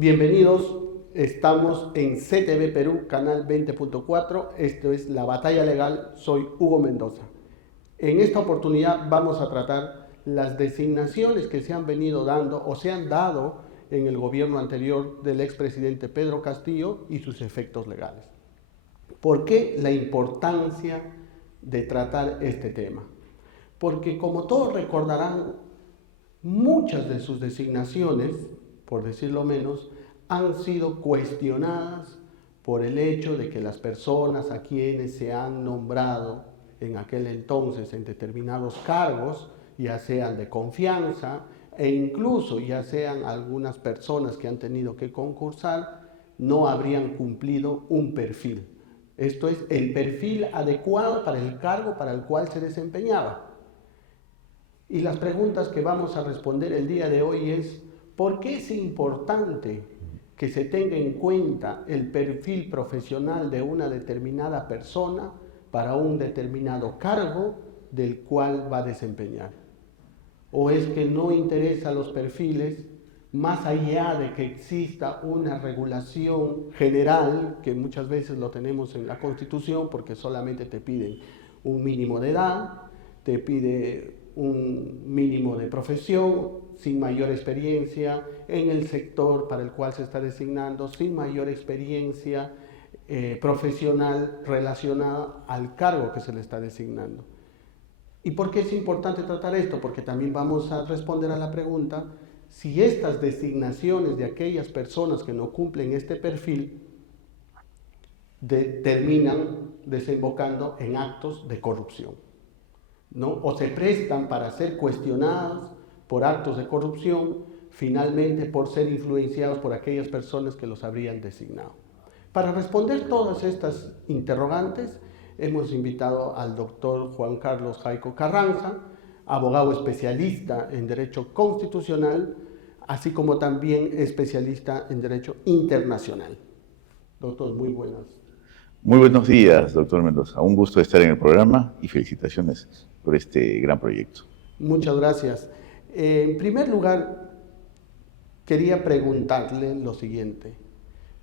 Bienvenidos, estamos en CTV Perú, canal 20.4. Esto es La Batalla Legal, soy Hugo Mendoza. En esta oportunidad vamos a tratar las designaciones que se han venido dando o se han dado en el gobierno anterior del expresidente Pedro Castillo y sus efectos legales. ¿Por qué la importancia de tratar este tema? Porque como todos recordarán, muchas de sus designaciones, por decirlo menos, han sido cuestionadas por el hecho de que las personas a quienes se han nombrado en aquel entonces en determinados cargos, ya sean de confianza e incluso ya sean algunas personas que han tenido que concursar, no habrían cumplido un perfil. Esto es el perfil adecuado para el cargo para el cual se desempeñaba. Y las preguntas que vamos a responder el día de hoy es: ¿por qué es importante que se tenga en cuenta el perfil profesional de una determinada persona para un determinado cargo del cual va a desempeñar? ¿O es que no interesa los perfiles más allá de que exista una regulación general, que muchas veces lo tenemos en la Constitución porque solamente te piden un mínimo de edad, te pide un mínimo de profesión, sin mayor experiencia en el sector para el cual se está designando, sin mayor experiencia profesional relacionada al cargo que se le está designando? ¿Y por qué es importante tratar esto? Porque también vamos a responder a la pregunta si estas designaciones de aquellas personas que no cumplen este perfil terminan desembocando en actos de corrupción, ¿no? O se prestan para ser cuestionadas por actos de corrupción, finalmente por ser influenciados por aquellas personas que los habrían designado. Para responder todas estas interrogantes, hemos invitado al doctor Juan Carlos Jaico Carranza, abogado especialista en Derecho Constitucional, así como también especialista en Derecho Internacional. Doctor, muy buenas. Muy buenos días, doctor Mendoza. Un gusto estar en el programa y felicitaciones por este gran proyecto. Muchas gracias. En primer lugar, quería preguntarle lo siguiente: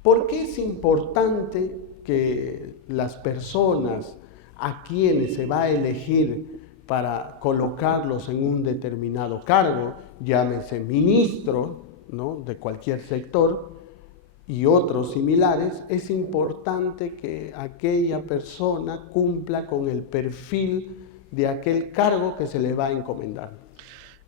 ¿por qué es importante que las personas a quienes se va a elegir para colocarlos en un determinado cargo, llámese ministro, ¿no?, de cualquier sector, y otros similares, es importante que aquella persona cumpla con el perfil de aquel cargo que se le va a encomendar?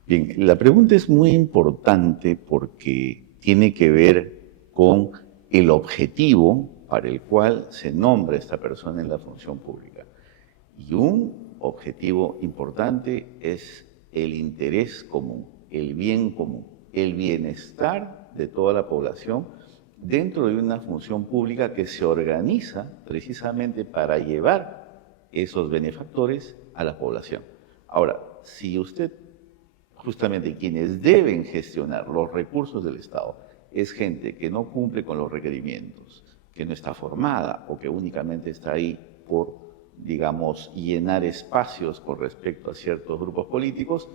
Bien, la pregunta es muy importante porque tiene que ver con el objetivo para el cual se nombra esta persona en la función pública. Y un objetivo importante es el interés común, el bien común, el bienestar de toda la población dentro de una función pública que se organiza precisamente para llevar esos benefactores a la población. Ahora, si usted, justamente quienes deben gestionar los recursos del Estado, es gente que no cumple con los requerimientos, que no está formada o que únicamente está ahí por, digamos, llenar espacios con respecto a ciertos grupos políticos,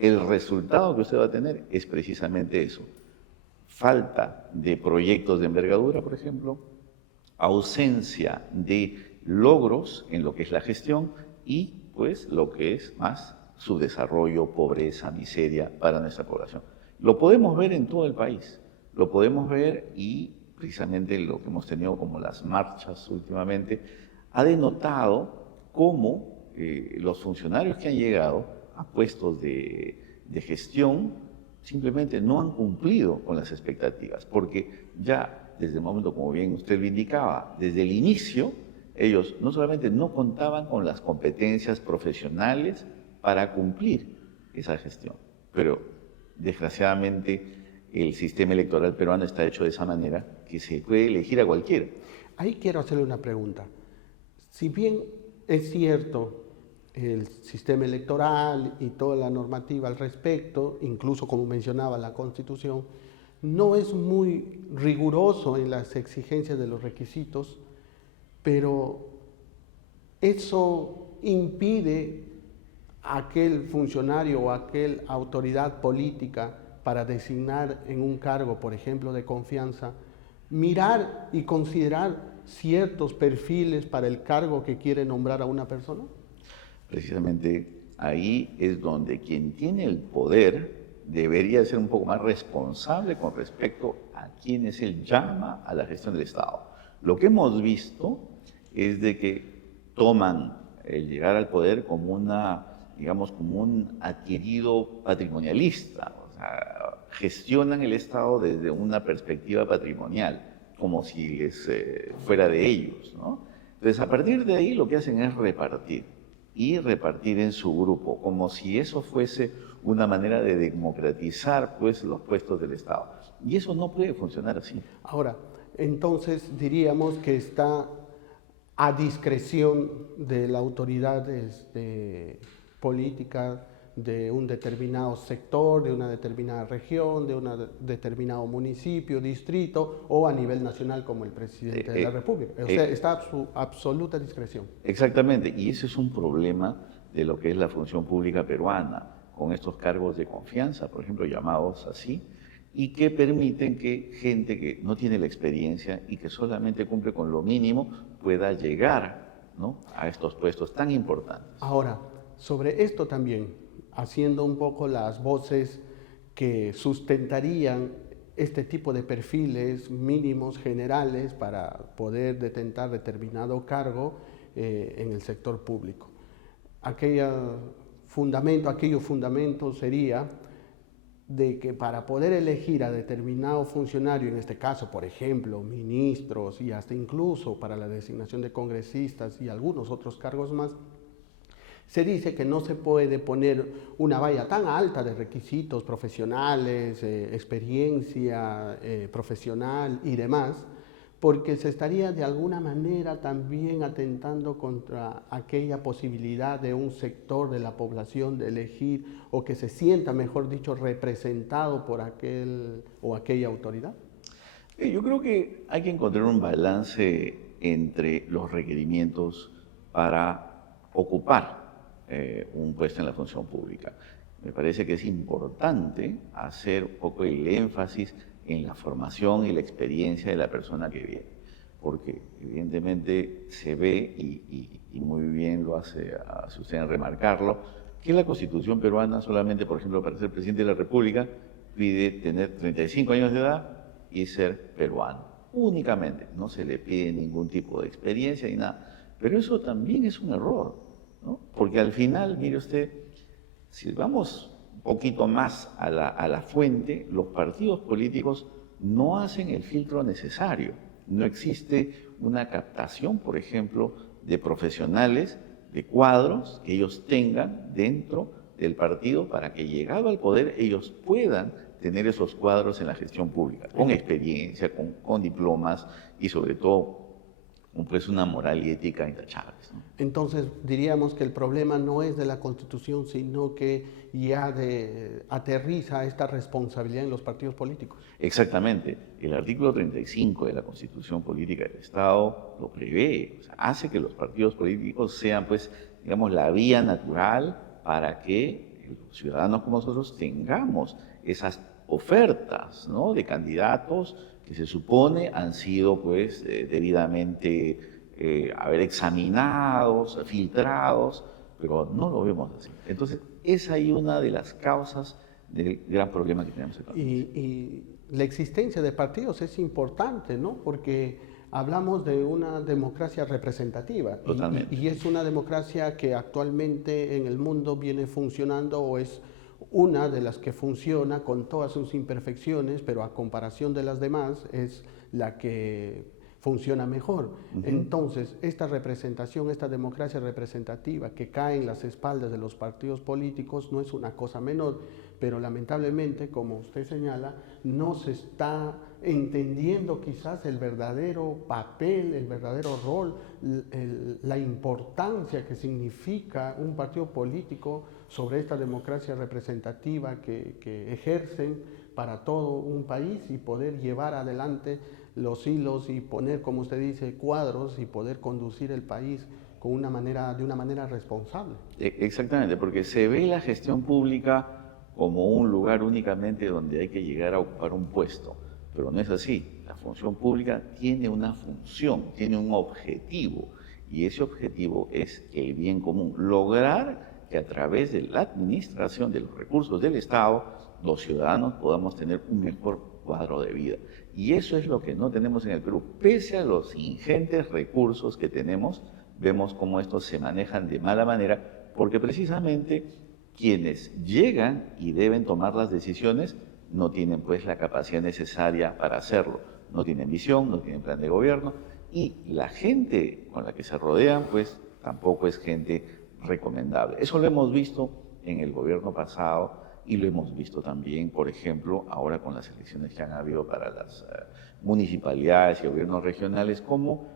el resultado que usted va a tener es precisamente eso: falta de proyectos de envergadura, por ejemplo, ausencia de logros en lo que es la gestión y, pues, lo que es más su desarrollo, pobreza, miseria para nuestra población. Lo podemos ver en todo el país, lo podemos ver, y precisamente lo que hemos tenido como las marchas últimamente ha denotado cómo los funcionarios que han llegado a puestos de gestión simplemente no han cumplido con las expectativas, porque ya desde el momento, como bien usted lo indicaba, desde el inicio, ellos no solamente no contaban con las competencias profesionales para cumplir esa gestión, pero desgraciadamente el sistema electoral peruano está hecho de esa manera que se puede elegir a cualquiera. Ahí quiero hacerle una pregunta. Si bien es cierto, el sistema electoral y toda la normativa al respecto, incluso como mencionaba la Constitución, no es muy riguroso en las exigencias de los requisitos, pero eso impide a aquel funcionario o a aquel autoridad política para designar en un cargo, por ejemplo, de confianza, mirar y considerar ciertos perfiles para el cargo que quiere nombrar a una persona? Precisamente ahí es donde quien tiene el poder debería ser un poco más responsable con respecto a quienes él llama a la gestión del Estado. Lo que hemos visto es de que toman el llegar al poder como digamos, como un adquirido patrimonialista. O sea, gestionan el Estado desde una perspectiva patrimonial, como si les fuera de ellos, ¿no? Entonces, a partir de ahí lo que hacen es repartir, y repartir en su grupo, como si eso fuese una manera de democratizar, pues, los puestos del Estado. Y eso no puede funcionar así. Ahora, entonces diríamos que está a discreción de la autoridad política de un determinado sector, de una determinada región, de un determinado municipio, distrito, o a nivel nacional como el presidente de la República. O sea, está a su absoluta discreción. Exactamente, y ese es un problema de lo que es la función pública peruana, con estos cargos de confianza, por ejemplo, llamados así, y que permiten que gente que no tiene la experiencia y que solamente cumple con lo mínimo pueda llegar, ¿no?, a estos puestos tan importantes. Ahora, sobre esto también, haciendo un poco las voces que sustentarían este tipo de perfiles mínimos generales para poder detentar determinado cargo en el sector público. Aquello fundamento sería de que para poder elegir a determinado funcionario, en este caso, por ejemplo, ministros y hasta incluso para la designación de congresistas y algunos otros cargos más, se dice que no se puede poner una valla tan alta de requisitos profesionales, experiencia profesional y demás, porque se estaría de alguna manera también atentando contra aquella posibilidad de un sector de la población de elegir o que se sienta, mejor dicho, representado por aquel o aquella autoridad. Yo creo que hay que encontrar un balance entre los requerimientos para ocupar un puesto en la función pública. Me parece que es importante hacer un poco el énfasis en la formación y la experiencia de la persona que viene, porque evidentemente se ve, y muy bien lo hace usted en remarcarlo, que la Constitución peruana solamente, por ejemplo, para ser presidente de la República, pide tener 35 años de edad y ser peruano, únicamente. No se le pide ningún tipo de experiencia ni nada. Pero eso también es un error, ¿no? Porque al final, mire usted, si vamos un poquito más a la fuente, los partidos políticos no hacen el filtro necesario. No existe una captación, por ejemplo, de profesionales, de cuadros que ellos tengan dentro del partido para que, llegado al poder, ellos puedan tener esos cuadros en la gestión pública, con experiencia, con diplomas y sobre todo pues una moral y ética intachables, ¿no? Entonces diríamos que el problema no es de la Constitución, sino que ya aterriza esta responsabilidad en los partidos políticos. Exactamente. El artículo 35 de la Constitución Política del Estado lo prevé, o sea, hace que los partidos políticos sean, pues, digamos, la vía natural para que los ciudadanos como nosotros tengamos esas ofertas, ¿no?, de candidatos que se supone han sido, pues, debidamente examinados, filtrados, pero no lo vemos así. Entonces, es ahí una de las causas del gran problema que tenemos actualmente. Y la existencia de partidos es importante, ¿no? Porque hablamos de una democracia representativa. Totalmente. Y es una democracia que actualmente en el mundo viene funcionando, o es una de las que funciona con todas sus imperfecciones, pero a comparación de las demás es la que funciona mejor. Entonces, esta representación, esta democracia representativa que cae en las espaldas de los partidos políticos no es una cosa menor, pero lamentablemente, como usted señala, no se está entendiendo quizás el verdadero papel, el verdadero rol, la importancia que significa un partido político sobre esta democracia representativa que ejercen para todo un país y poder llevar adelante los hilos y poner, como usted dice, cuadros y poder conducir el país de una manera responsable. Exactamente, porque se ve la gestión pública como un lugar únicamente donde hay que llegar a ocupar un puesto, pero no es así. La función pública tiene una función, tiene un objetivo, y ese objetivo es el bien común, lograr que a través de la administración de los recursos del Estado, los ciudadanos podamos tener un mejor cuadro de vida. Y eso es lo que no tenemos en el Perú. Pese a los ingentes recursos que tenemos, vemos cómo estos se manejan de mala manera, porque precisamente quienes llegan y deben tomar las decisiones no tienen pues la capacidad necesaria para hacerlo. No tienen visión, no tienen plan de gobierno, y la gente con la que se rodean pues tampoco es gente recomendable. Eso lo hemos visto en el gobierno pasado y lo hemos visto también, por ejemplo, ahora con las elecciones que han habido para las municipalidades y gobiernos regionales, como,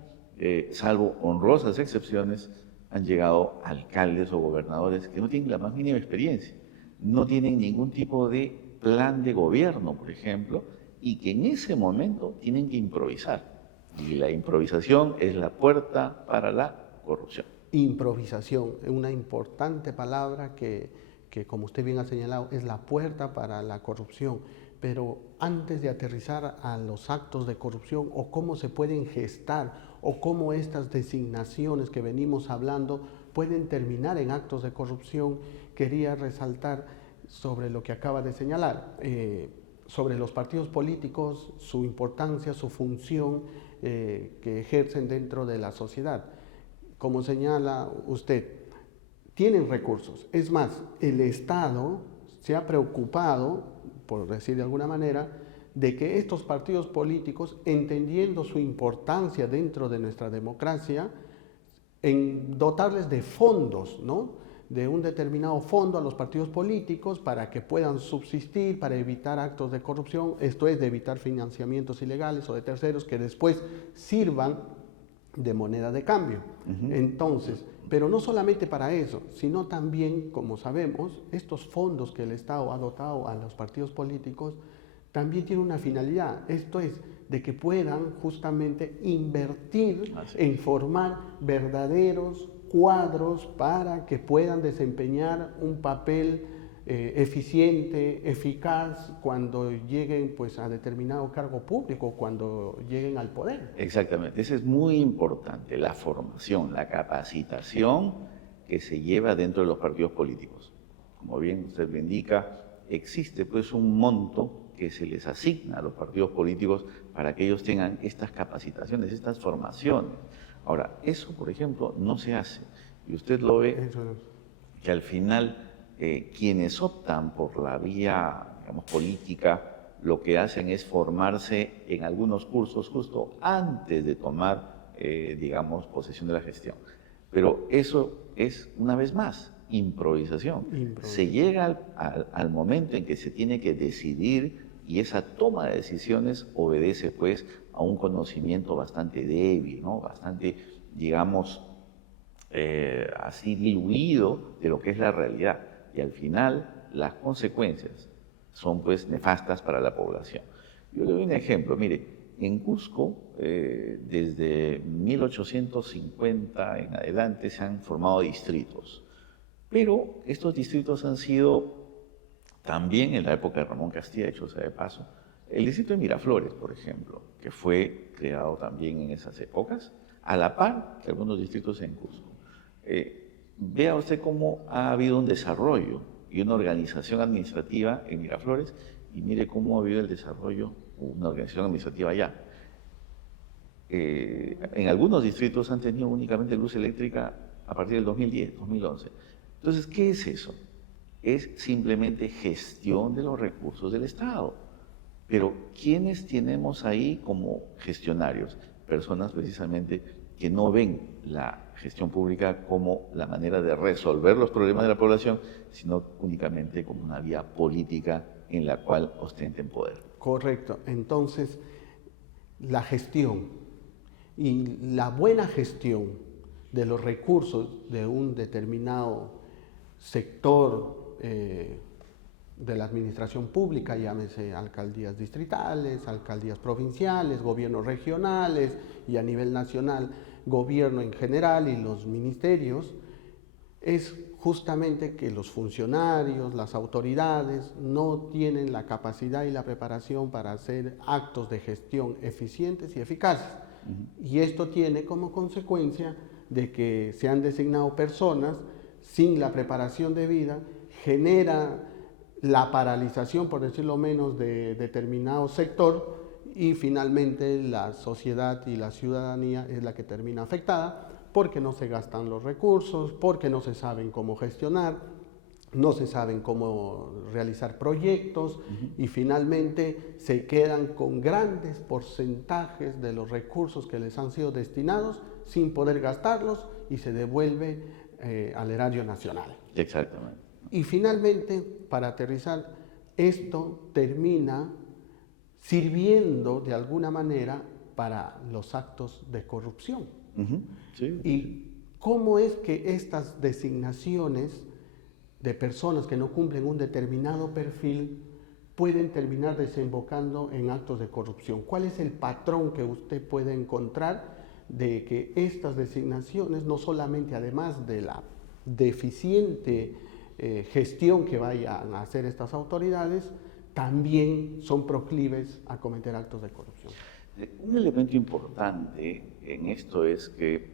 salvo honrosas excepciones, han llegado alcaldes o gobernadores que no tienen la más mínima experiencia, no tienen ningún tipo de plan de gobierno, por ejemplo, y que en ese momento tienen que improvisar. Y la improvisación es la puerta para la corrupción. Improvisación, una importante palabra que como usted bien ha señalado, es la puerta para la corrupción. Pero antes de aterrizar a los actos de corrupción o cómo se pueden gestar o cómo estas designaciones que venimos hablando pueden terminar en actos de corrupción, quería resaltar sobre lo que acaba de señalar, sobre los partidos políticos, su importancia, su función que ejercen dentro de la sociedad. Como señala usted, tienen recursos. Es más, el Estado se ha preocupado, por decir de alguna manera, de que estos partidos políticos, entendiendo su importancia dentro de nuestra democracia, en dotarles de fondos, ¿no? De un determinado fondo a los partidos políticos para que puedan subsistir, para evitar actos de corrupción, esto es, de evitar financiamientos ilegales o de terceros que después sirvan de moneda de cambio. Entonces, pero no solamente para eso, sino también, como sabemos, estos fondos que el Estado ha dotado a los partidos políticos también tienen una finalidad, esto es, de que puedan justamente invertir en formar verdaderos cuadros para que puedan desempeñar un papel eficiente, eficaz cuando lleguen pues a determinado cargo público, cuando lleguen al poder. Exactamente, eso es muy importante, la formación, la capacitación que se lleva dentro de los partidos políticos. Como bien usted lo indica, existe pues un monto que se les asigna a los partidos políticos para que ellos tengan estas capacitaciones, estas formaciones. Ahora, eso por ejemplo no se hace, y usted lo ve que al final quienes optan por la vía, digamos, política, lo que hacen es formarse en algunos cursos justo antes de tomar, digamos, posesión de la gestión. Pero eso es, una vez más, improvisación. Se llega al momento en que se tiene que decidir y esa toma de decisiones obedece, pues, a un conocimiento bastante débil, ¿no? Bastante, digamos, así diluido de lo que es la realidad. Y al final las consecuencias son pues nefastas para la población. Yo le doy un ejemplo, mire, en Cusco desde 1850 en adelante se han formado distritos, pero estos distritos han sido también en la época de Ramón Castilla, hecho sea de paso, el distrito de Miraflores, por ejemplo, que fue creado también en esas épocas, a la par que algunos distritos en Cusco. Vea usted cómo ha habido un desarrollo y una organización administrativa en Miraflores y mire cómo ha habido el desarrollo, una organización administrativa allá. En algunos distritos han tenido únicamente luz eléctrica a partir del 2010, 2011. Entonces, ¿qué es eso? Es simplemente gestión de los recursos del Estado. Pero ¿quiénes tenemos ahí como gestionarios? Personas precisamente que no ven la gestión pública como la manera de resolver los problemas de la población, sino únicamente como una vía política en la cual ostenten poder. Correcto. Entonces, la gestión y la buena gestión de los recursos de un determinado sector de la administración pública, llámese alcaldías distritales, alcaldías provinciales, gobiernos regionales y a nivel nacional, gobierno en general y los ministerios, es justamente que los funcionarios, las autoridades no tienen la capacidad y la preparación para hacer actos de gestión eficientes y eficaces. Y esto tiene como consecuencia de que se han designado personas sin la preparación debida, genera la paralización, por decirlo menos, de determinado sector, y finalmente la sociedad y la ciudadanía es la que termina afectada porque no se gastan los recursos, porque no se saben cómo gestionar, no se saben cómo realizar proyectos y finalmente se quedan con grandes porcentajes de los recursos que les han sido destinados sin poder gastarlos y se devuelve al erario nacional. Exactamente. Y finalmente, para aterrizar, esto termina sirviendo de alguna manera para los actos de corrupción. Sí. ¿Y cómo es que estas designaciones de personas que no cumplen un determinado perfil pueden terminar desembocando en actos de corrupción? ¿Cuál es el patrón que usted puede encontrar de que estas designaciones, no solamente además de la deficiente gestión que vayan a hacer estas autoridades, también son proclives a cometer actos de corrupción? Un elemento importante en esto es que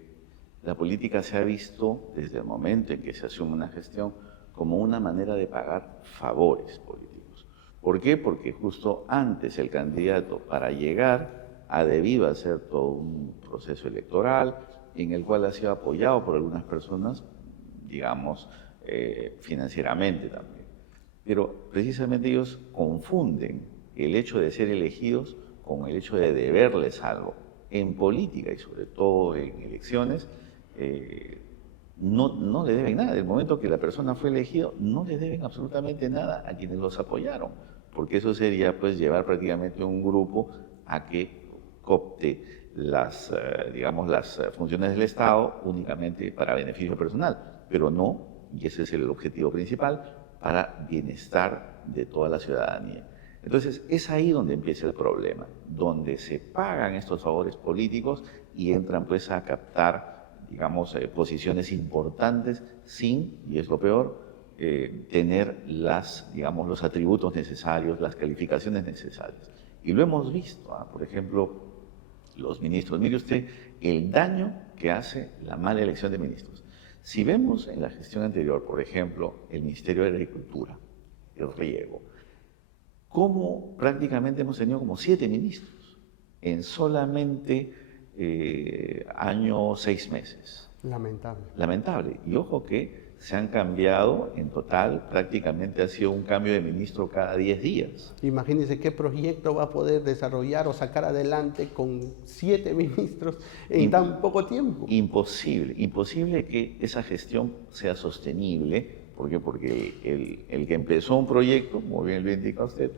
la política se ha visto desde el momento en que se asume una gestión como una manera de pagar favores políticos. ¿Por qué? Porque justo antes el candidato para llegar ha debido hacer todo un proceso electoral en el cual ha sido apoyado por algunas personas, digamos, financieramente también. Pero precisamente ellos confunden el hecho de ser elegidos con el hecho de deberles algo. En política y sobre todo en elecciones, no le deben nada. Del momento que la persona fue elegida, no le deben absolutamente nada a quienes los apoyaron, porque eso sería pues llevar prácticamente un grupo a que copte las funciones del Estado únicamente para beneficio personal, pero no, y ese es el objetivo principal, para bienestar de toda la ciudadanía. Entonces, es ahí donde empieza el problema, donde se pagan estos favores políticos y entran pues a captar, digamos, posiciones importantes sin, y es lo peor, tener los atributos necesarios, las calificaciones necesarias. Y lo hemos visto, por ejemplo, los ministros. Mire usted el daño que hace la mala elección de ministros. Si vemos en la gestión anterior, por ejemplo, el Ministerio de Agricultura, el riego, cómo prácticamente hemos tenido como 7 ministros en solamente año 6 meses. Lamentable. Lamentable. Y ojo que se han cambiado, en total, prácticamente ha sido un cambio de ministro cada 10 días. Imagínense qué proyecto va a poder desarrollar o sacar adelante con 7 ministros en tan poco tiempo. Imposible, imposible que esa gestión sea sostenible. ¿Por qué? Porque el que empezó un proyecto, como bien lo indica usted,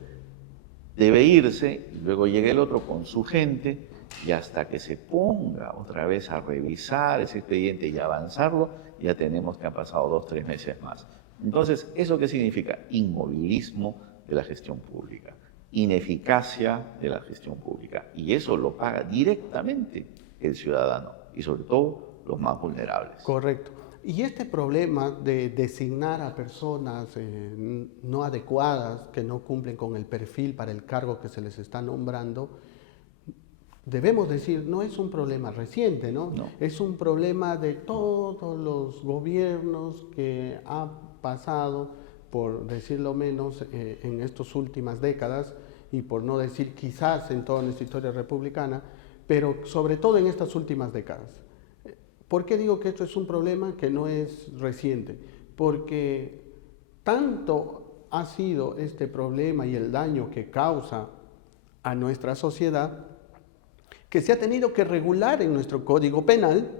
debe irse, y luego llega el otro con su gente, y hasta que se ponga otra vez a revisar ese expediente y avanzarlo, ya tenemos que han pasado 2 o 3 meses más. Entonces, ¿eso qué significa? Inmovilismo de la gestión pública, ineficacia de la gestión pública, y eso lo paga directamente el ciudadano, y sobre todo los más vulnerables. Correcto. Y este problema de designar a personas no adecuadas, que no cumplen con el perfil para el cargo que se les está nombrando, debemos decir, no es un problema reciente, ¿no? No. Es un problema de todos los gobiernos que ha pasado, por decirlo menos, en estas últimas décadas, y por no decir quizás en toda nuestra historia republicana, pero sobre todo en estas últimas décadas. ¿Por qué digo que esto es un problema que no es reciente? Porque tanto ha sido este problema y el daño que causa a nuestra sociedad que se ha tenido que regular en nuestro Código Penal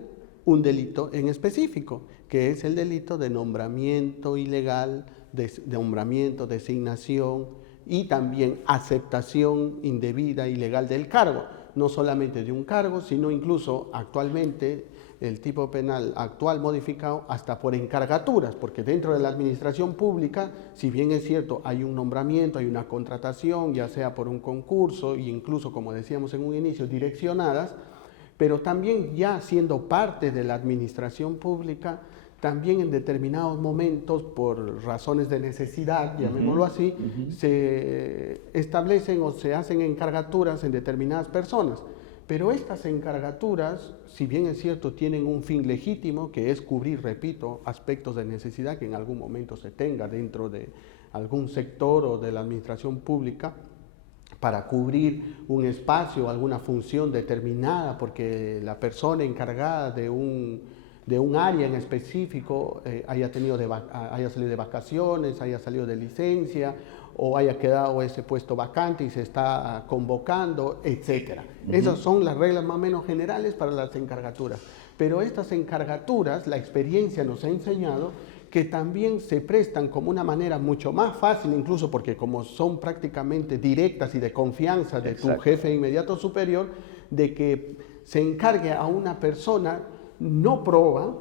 un delito en específico, que es el delito de nombramiento ilegal, de nombramiento, designación y también aceptación indebida, ilegal del cargo. No solamente de un cargo, sino incluso actualmente el tipo penal actual modificado hasta por encargaturas, porque dentro de la administración pública, si bien es cierto, hay un nombramiento, hay una contratación, ya sea por un concurso e incluso, como decíamos en un inicio, direccionadas, pero también ya siendo parte de la administración pública, también en determinados momentos, por razones de necesidad, llamémoslo así, se establecen o se hacen encargaturas en determinadas personas. Pero estas encargaturas, si bien es cierto, tienen un fin legítimo, que es cubrir, repito, aspectos de necesidad que en algún momento se tenga dentro de algún sector o de la administración pública, para cubrir un espacio, alguna función determinada, porque la persona encargada de un área en específico haya salido de vacaciones, haya salido de licencia, o haya quedado ese puesto vacante y se está convocando, etcétera. Esas son las reglas más o menos generales para las encargaturas. Pero estas encargaturas, la experiencia nos ha enseñado que también se prestan como una manera mucho más fácil, incluso porque como son prácticamente directas y de confianza de tu jefe inmediato superior, de que se encargue a una persona no proba,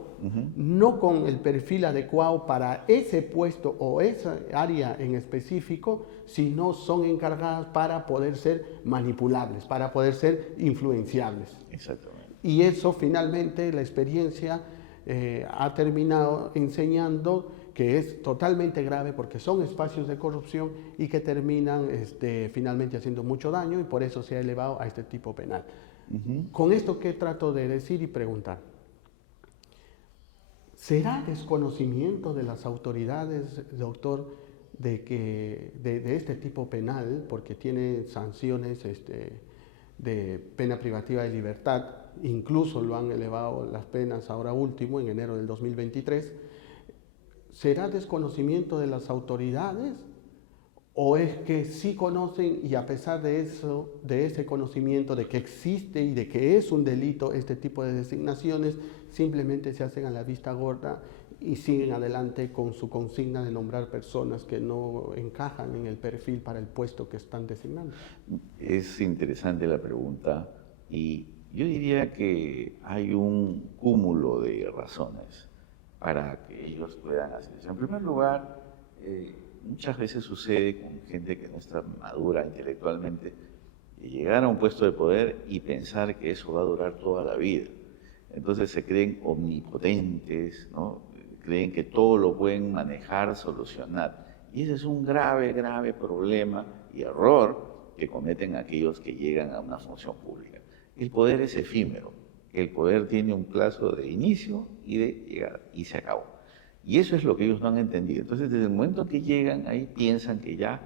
no con el perfil adecuado para ese puesto o esa área en específico, sino son encargadas para poder ser manipulables, para poder ser influenciables. Exactamente. Y eso finalmente la experiencia ha terminado enseñando que es totalmente grave porque son espacios de corrupción y que terminan finalmente haciendo mucho daño, y por eso se ha elevado a este tipo penal. Con esto, ¿qué trato de decir y preguntar? ¿Será desconocimiento de las autoridades, doctor, de este tipo penal, porque tiene sanciones de pena privativa de libertad, incluso lo han elevado las penas ahora último, en enero del 2023, ¿será desconocimiento de las autoridades o es que sí conocen y a pesar de eso, de ese conocimiento de que existe y de que es un delito este tipo de designaciones, simplemente se hacen a la vista gorda y siguen adelante con su consigna de nombrar personas que no encajan en el perfil para el puesto que están designando? Es interesante la pregunta y yo diría que hay un cúmulo de razones para que ellos puedan hacer eso. En primer lugar, muchas veces sucede con gente que no está madura intelectualmente, llegar a un puesto de poder y pensar que eso va a durar toda la vida. Entonces se creen omnipotentes, ¿no? Creen que todo lo pueden manejar, solucionar. Y ese es un grave, grave problema y error que cometen aquellos que llegan a una función pública. El poder es efímero, el poder tiene un plazo de inicio y de llegada, y se acabó. Y eso es lo que ellos no han entendido. Entonces, desde el momento que llegan ahí, piensan que ya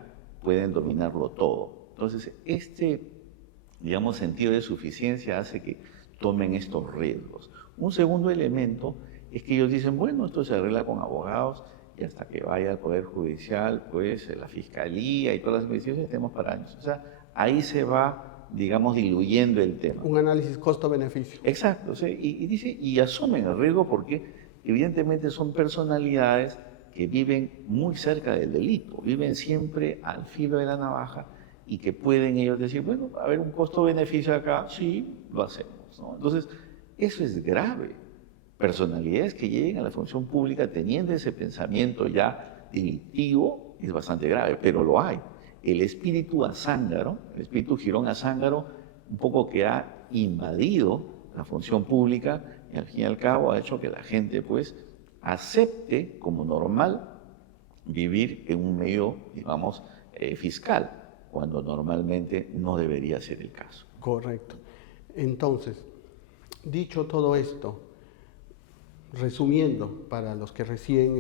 pueden dominarlo todo. Entonces, digamos, sentido de suficiencia hace que tomen estos riesgos. Un segundo elemento es que ellos dicen, bueno, esto se arregla con abogados y hasta que vaya al Poder Judicial, pues la Fiscalía y todas las investigaciones tenemos para años. O sea, ahí se va, digamos, diluyendo el tema. Un análisis costo-beneficio. Exacto, o sea, y asumen el riesgo porque evidentemente son personalidades que viven muy cerca del delito, viven siempre al filo de la navaja y que pueden ellos decir, bueno, a ver, un costo-beneficio acá, sí, lo hacemos, ¿no? Entonces, eso es grave. Personalidades que lleguen a la función pública teniendo ese pensamiento ya delictivo es bastante grave, pero lo hay. El espíritu azángaro, el espíritu Girón azángaro, un poco que ha invadido la función pública y al fin y al cabo ha hecho que la gente pues acepte como normal vivir en un medio, digamos, fiscal, cuando normalmente no debería ser el caso. Correcto. Entonces, dicho todo esto, resumiendo, para los que recién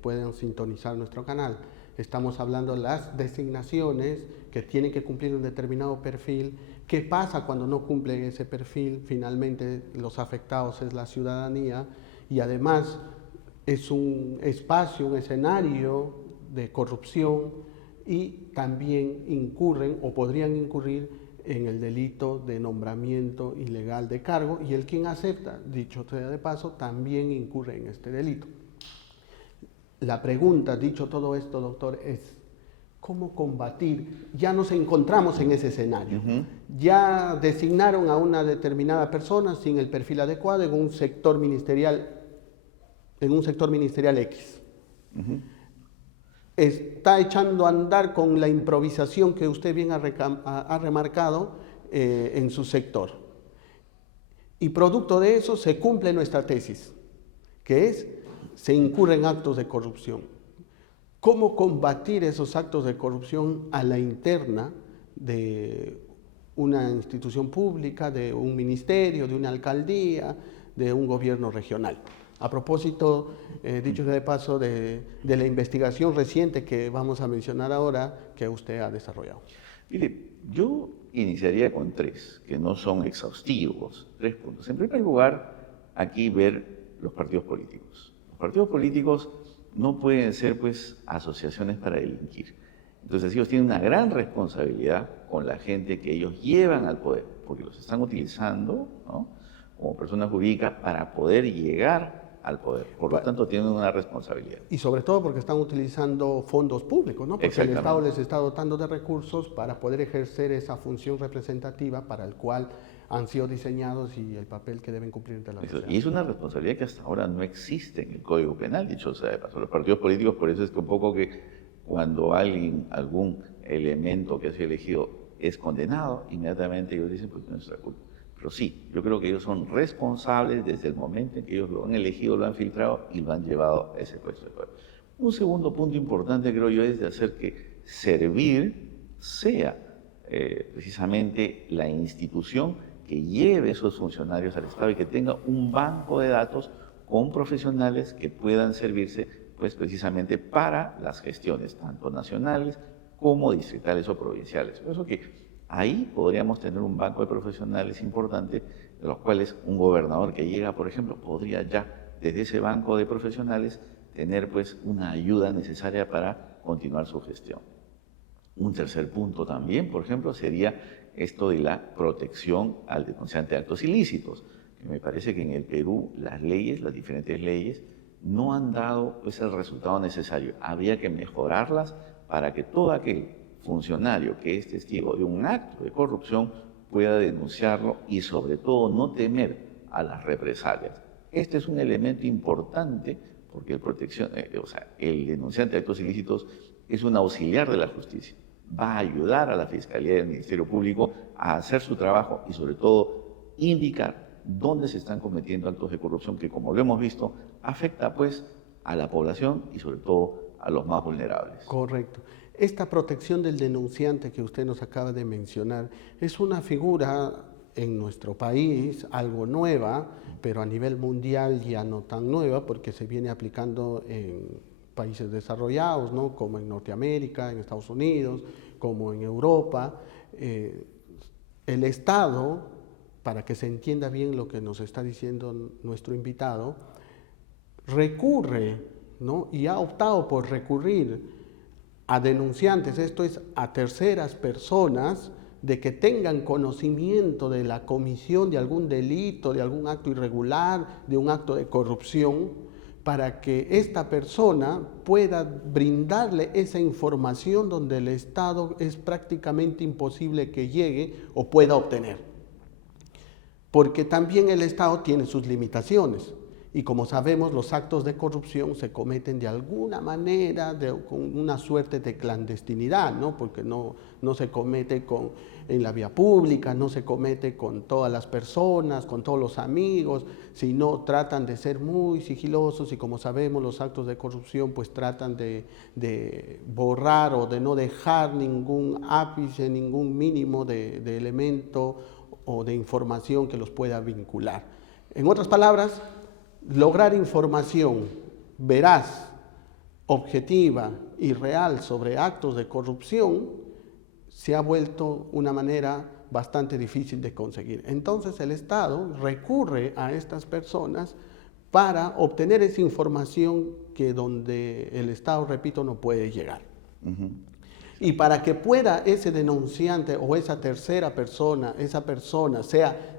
puedan sintonizar nuestro canal, estamos hablando de las designaciones que tienen que cumplir un determinado perfil. ¿Qué pasa cuando no cumplen ese perfil? Finalmente, los afectados es la ciudadanía y además es un espacio, un escenario de corrupción y también incurren o podrían incurrir en el delito de nombramiento ilegal de cargo y el quien acepta, dicho sea de paso, también incurre en este delito. La pregunta, dicho todo esto, doctor, es ¿cómo combatir? Ya nos encontramos en ese escenario. Ya designaron a una determinada persona sin el perfil adecuado en un sector ministerial X. Está echando a andar con la improvisación que usted bien ha remarcado en su sector. Y producto de eso se cumple nuestra tesis, que es se incurre en actos de corrupción. ¿Cómo combatir esos actos de corrupción a la interna de una institución pública, de un ministerio, de una alcaldía, de un gobierno regional? A propósito, dicho sea de paso, de la investigación reciente que vamos a mencionar ahora, que usted ha desarrollado. Mire, yo iniciaría con 3, que no son exhaustivos. 3 puntos. En primer lugar, aquí ver los partidos políticos. Los partidos políticos no pueden ser, pues, asociaciones para delinquir. Entonces, ellos tienen una gran responsabilidad con la gente que ellos llevan al poder, porque los están utilizando, ¿no?, como personas jurídicas para poder llegar al poder. Por lo tanto, tienen una responsabilidad. Y sobre todo porque están utilizando fondos públicos, ¿no? Porque el Estado les está dotando de recursos para poder ejercer esa función representativa para el cual han sido diseñados y el papel que deben cumplir ante la sociedad. Y es una responsabilidad que hasta ahora no existe en el Código Penal, dicho sea de paso. Los partidos políticos, por eso es que un poco que cuando alguien, algún elemento que ha sido elegido es condenado, inmediatamente ellos dicen, pues no es nuestra culpa. Pero sí, yo creo que ellos son responsables desde el momento en que ellos lo han elegido, lo han filtrado y lo han llevado a ese puesto de poder. Un segundo punto importante, creo yo, es de hacer que servir sea precisamente la institución que lleve esos funcionarios al Estado y que tenga un banco de datos con profesionales que puedan servirse, pues, precisamente para las gestiones, tanto nacionales como distritales o provinciales. Por eso que ahí podríamos tener un banco de profesionales importante, de los cuales un gobernador que llega, por ejemplo, podría ya desde ese banco de profesionales tener, pues, una ayuda necesaria para continuar su gestión. Un tercer punto también, por ejemplo, sería esto de la protección al denunciante de actos ilícitos, que me parece que en el Perú las leyes, las diferentes leyes, no han dado, pues, el resultado necesario. Habría que mejorarlas para que todo aquel funcionario que es testigo de un acto de corrupción pueda denunciarlo y sobre todo no temer a las represalias. Este es un elemento importante porque el denunciante de actos ilícitos es un auxiliar de la justicia. Va a ayudar a la Fiscalía y al Ministerio Público a hacer su trabajo y sobre todo indicar dónde se están cometiendo actos de corrupción que, como lo hemos visto, afecta, pues, a la población y sobre todo a los más vulnerables. Correcto. Esta protección del denunciante que usted nos acaba de mencionar es una figura en nuestro país algo nueva, pero a nivel mundial ya no tan nueva porque se viene aplicando en países desarrollados, ¿no?, como en Norteamérica, en Estados Unidos, como en Europa. El Estado, para que se entienda bien lo que nos está diciendo nuestro invitado, recurre, ¿no?, y ha optado por recurrir a denunciantes, esto es, a terceras personas, de que tengan conocimiento de la comisión de algún delito, de algún acto irregular, de un acto de corrupción, para que esta persona pueda brindarle esa información donde el Estado es prácticamente imposible que llegue o pueda obtener. Porque también el Estado tiene sus limitaciones. Y como sabemos, los actos de corrupción se cometen de alguna manera, con una suerte de clandestinidad, ¿no? Porque no se comete en la vía pública, no se comete con todas las personas, con todos los amigos, sino tratan de ser muy sigilosos y, como sabemos, los actos de corrupción pues tratan de borrar o de no dejar ningún ápice, ningún mínimo de elemento o de información que los pueda vincular. En otras palabras, lograr información veraz, objetiva y real sobre actos de corrupción se ha vuelto una manera bastante difícil de conseguir. Entonces el Estado recurre a estas personas para obtener esa información que donde el Estado, repito, no puede llegar. Y para que pueda ese denunciante o esa tercera persona, esa persona sea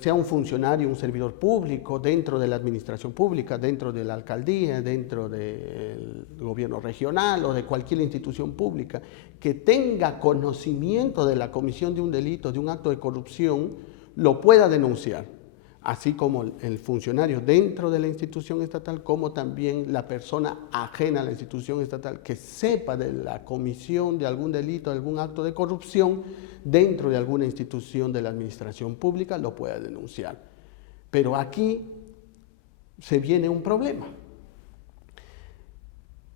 sea un funcionario, un servidor público, dentro de la administración pública, dentro de la alcaldía, dentro del gobierno regional o de cualquier institución pública, que tenga conocimiento de la comisión de un delito, de un acto de corrupción, lo pueda denunciar. Así como el funcionario dentro de la institución estatal, como también la persona ajena a la institución estatal que sepa de la comisión de algún delito, de algún acto de corrupción dentro de alguna institución de la administración pública, lo pueda denunciar. Pero aquí se viene un problema.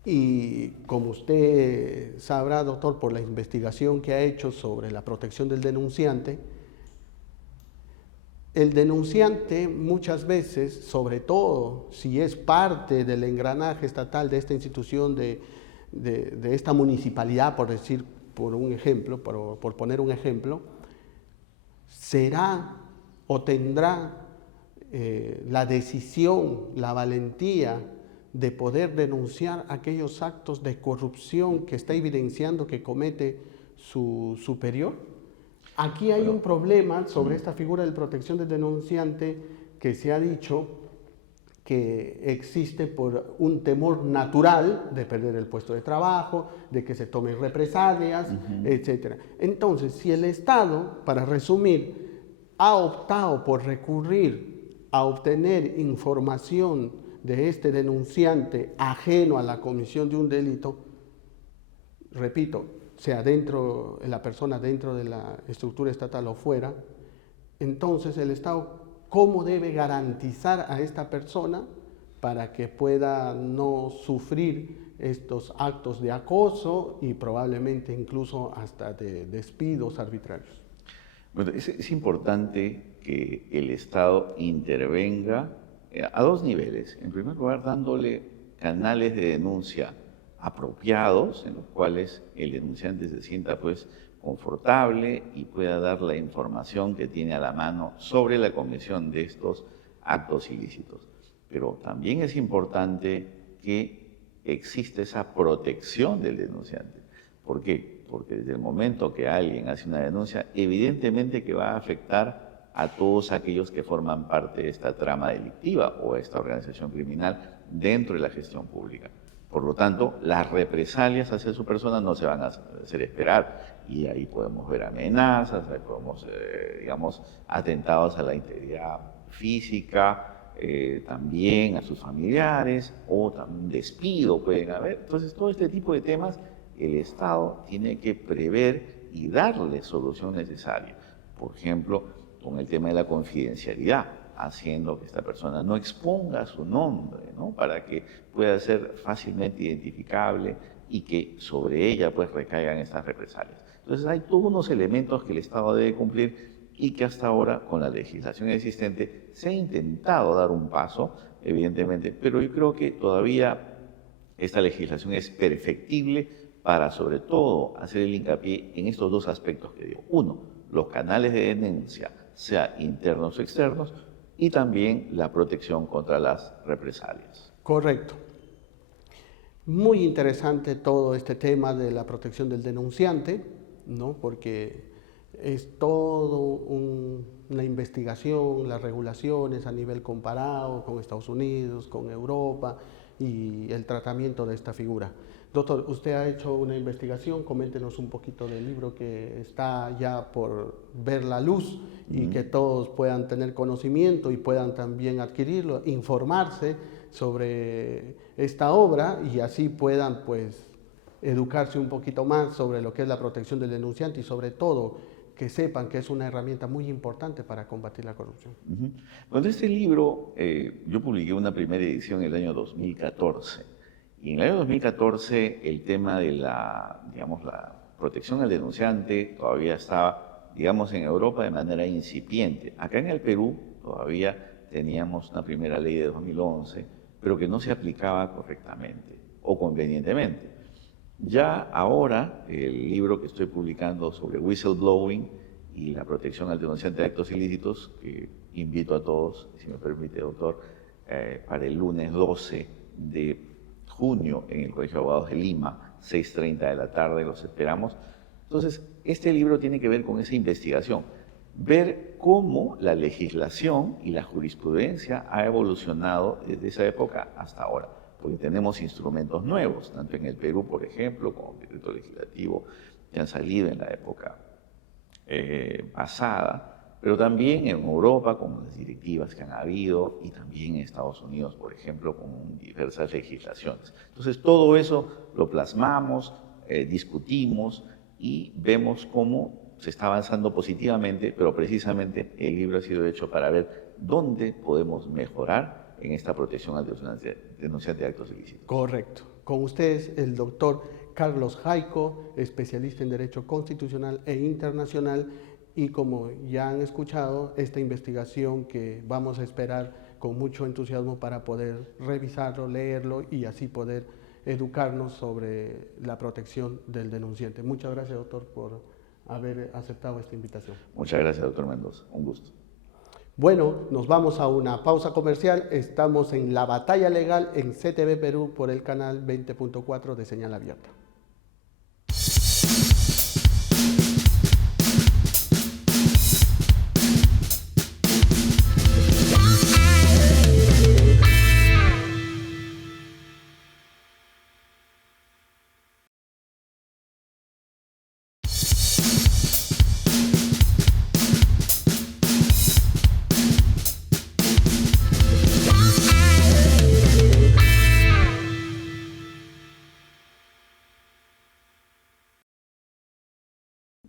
Y como usted sabrá, doctor, por la investigación que ha hecho sobre la protección del denunciante, el denunciante muchas veces, sobre todo si es parte del engranaje estatal de esta institución, de esta municipalidad, por decir, por un ejemplo, por poner un ejemplo, será o tendrá la decisión, la valentía de poder denunciar aquellos actos de corrupción que está evidenciando que comete su superior. Aquí hay un problema sobre esta figura de protección del denunciante que se ha dicho que existe por un temor natural de perder el puesto de trabajo, de que se tomen represalias, etc. Entonces, si el Estado, para resumir, ha optado por recurrir a obtener información de este denunciante ajeno a la comisión de un delito, repito, sea dentro, la persona dentro de la estructura estatal o fuera, entonces el Estado, ¿cómo debe garantizar a esta persona para que pueda no sufrir estos actos de acoso y probablemente incluso hasta de despidos arbitrarios? Bueno, es importante que el Estado intervenga a dos niveles. En primer lugar, dándole canales de denuncia apropiados, en los cuales el denunciante se sienta pues confortable y pueda dar la información que tiene a la mano sobre la comisión de estos actos ilícitos. Pero también es importante que exista esa protección del denunciante. ¿Por qué? Porque desde el momento que alguien hace una denuncia, evidentemente que va a afectar a todos aquellos que forman parte de esta trama delictiva o esta organización criminal dentro de la gestión pública. Por lo tanto, las represalias hacia su persona no se van a hacer esperar. Y ahí podemos ver amenazas, ahí podemos, digamos, atentados a la integridad física, también a sus familiares, o también despido pueden haber. Entonces, todo este tipo de temas, el Estado tiene que prever y darle solución necesaria. Por ejemplo, con el tema de la confidencialidad, haciendo que esta persona no exponga su nombre, ¿no? Para que pueda ser fácilmente identificable y que sobre ella pues recaigan estas represalias. Entonces hay todos unos elementos que el Estado debe cumplir y que hasta ahora con la legislación existente se ha intentado dar un paso, evidentemente, pero yo creo que todavía esta legislación es perfectible para sobre todo hacer el hincapié en estos dos aspectos que digo. Uno, los canales de denuncia, sea internos o externos, y también la protección contra las represalias. Correcto. Muy interesante todo este tema de la protección del denunciante, ¿no? Porque es todo una investigación, las regulaciones a nivel comparado con Estados Unidos, con Europa y el tratamiento de esta figura. Doctor, usted ha hecho una investigación, coméntenos un poquito del libro que está ya por ver la luz y que todos puedan tener conocimiento y puedan también adquirirlo, informarse sobre esta obra y así puedan pues educarse un poquito más sobre lo que es la protección del denunciante y sobre todo que sepan que es una herramienta muy importante para combatir la corrupción. Bueno, este libro, yo publiqué una primera edición en el año 2014. Y en el año 2014 el tema de la protección al denunciante todavía estaba, digamos, en Europa de manera incipiente. Acá en el Perú todavía teníamos una primera ley de 2011, pero que no se aplicaba correctamente o convenientemente. Ya ahora, el libro que estoy publicando sobre whistleblowing y la protección al denunciante de actos ilícitos, que invito a todos, si me permite, doctor, para el lunes 12 de junio en el Colegio de Abogados de Lima, 6:30 de la tarde, los esperamos. Entonces, este libro tiene que ver con esa investigación, ver cómo la legislación y la jurisprudencia ha evolucionado desde esa época hasta ahora, porque tenemos instrumentos nuevos, tanto en el Perú, por ejemplo, como el decreto legislativo que han salido en la época pasada, pero también en Europa con las directivas que han habido y también en Estados Unidos, por ejemplo, con diversas legislaciones. Entonces, todo eso lo plasmamos, discutimos y vemos cómo se está avanzando positivamente, pero precisamente el libro ha sido hecho para ver dónde podemos mejorar en esta protección al denunciante de actos ilícitos. Correcto. Con ustedes, el doctor Carlos Jaico, especialista en Derecho Constitucional e Internacional, y como ya han escuchado, esta investigación que vamos a esperar con mucho entusiasmo para poder revisarlo, leerlo y así poder educarnos sobre la protección del denunciante. Muchas gracias, doctor, por haber aceptado esta invitación. Muchas gracias, doctor Mendoza. Un gusto. Bueno, nos vamos a una pausa comercial. Estamos en La Batalla Legal en CTV Perú por el canal 20.4 de Señal Abierta.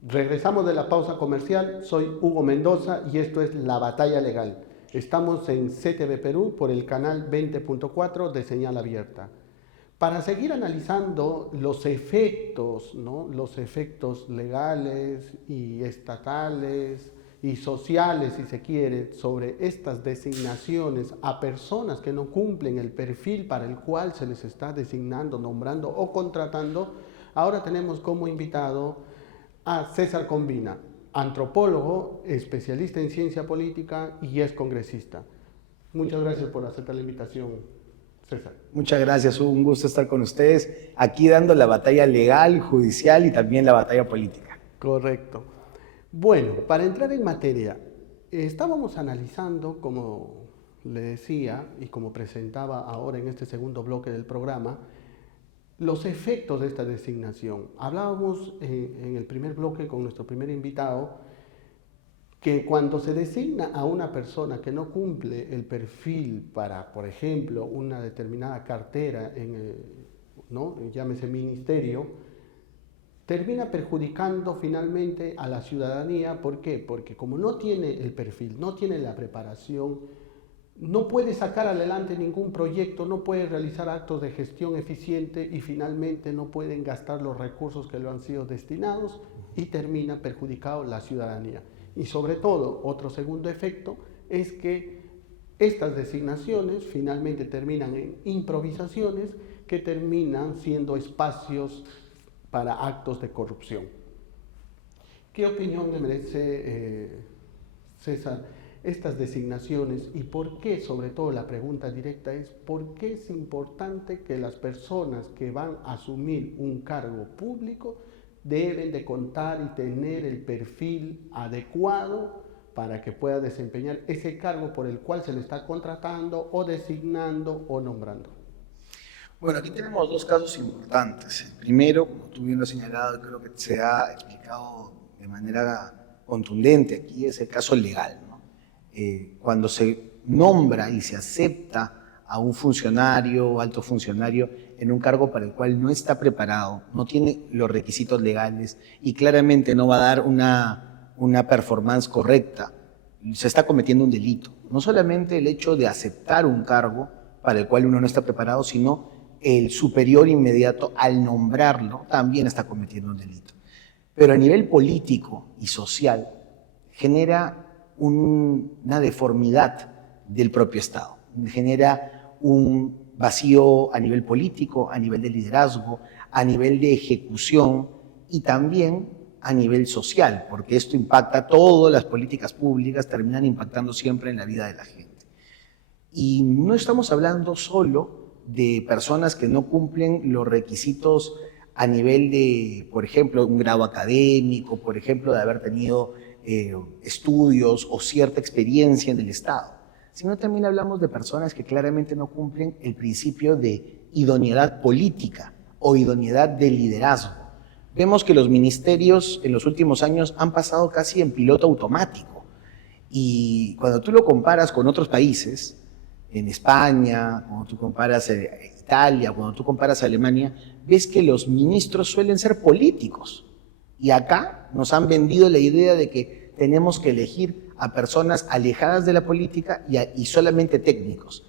Regresamos de la pausa comercial, soy Hugo Mendoza y esto es La Batalla Legal. Estamos en CTV Perú por el canal 20.4 de Señal Abierta. Para seguir analizando los efectos, ¿no? Los efectos legales y estatales y sociales, si se quiere, sobre estas designaciones a personas que no cumplen el perfil para el cual se les está designando, nombrando o contratando, ahora tenemos como invitado a César Combina, antropólogo, especialista en ciencia política y es congresista. Muchas gracias por aceptar la invitación, César. Muchas gracias, un gusto estar con ustedes, aquí dando la batalla legal, judicial y también la batalla política. Correcto. Bueno, para entrar en materia, estábamos analizando, como le decía y como presentaba ahora en este segundo bloque del programa, los efectos de esta designación. Hablábamos en el primer bloque con nuestro primer invitado que cuando se designa a una persona que no cumple el perfil para, por ejemplo, una determinada cartera, ¿no? Llámese ministerio, termina perjudicando finalmente a la ciudadanía. ¿Por qué? Porque como no tiene el perfil, no tiene la preparación, no puede sacar adelante ningún proyecto, no puede realizar actos de gestión eficiente y finalmente no pueden gastar los recursos que le han sido destinados y termina perjudicado la ciudadanía. Y sobre todo, otro segundo efecto es que estas designaciones finalmente terminan en improvisaciones que terminan siendo espacios para actos de corrupción. ¿Qué opinión le merece, César, estas designaciones y por qué, sobre todo la pregunta directa es, ¿por qué es importante que las personas que van a asumir un cargo público deben de contar y tener el perfil adecuado para que pueda desempeñar ese cargo por el cual se le está contratando o designando o nombrando? Bueno, aquí tenemos dos casos importantes. El primero, como tú bien lo has señalado, creo que se ha explicado de manera contundente aquí, es el caso legal, ¿no? Cuando se nombra y se acepta a un funcionario o alto funcionario en un cargo para el cual no está preparado, no tiene los requisitos legales y claramente no va a dar una performance correcta, se está cometiendo un delito. No solamente el hecho de aceptar un cargo para el cual uno no está preparado, sino el superior inmediato al nombrarlo también está cometiendo un delito. Pero a nivel político y social genera una deformidad del propio Estado, genera un vacío a nivel político, a nivel de liderazgo, a nivel de ejecución y también a nivel social, porque esto impacta todas las políticas públicas, terminan impactando siempre en la vida de la gente. Y no estamos hablando solo de personas que no cumplen los requisitos a nivel de, por ejemplo, un grado académico, por ejemplo, de haber tenido estudios o cierta experiencia en el Estado, sino también hablamos de personas que claramente no cumplen el principio de idoneidad política o idoneidad de liderazgo. Vemos que los ministerios en los últimos años han pasado casi en piloto automático y cuando tú lo comparas con otros países, en España, cuando tú comparas Italia, cuando tú comparas Alemania, ves que los ministros suelen ser políticos. Y acá nos han vendido la idea de que tenemos que elegir a personas alejadas de la política y solamente técnicos.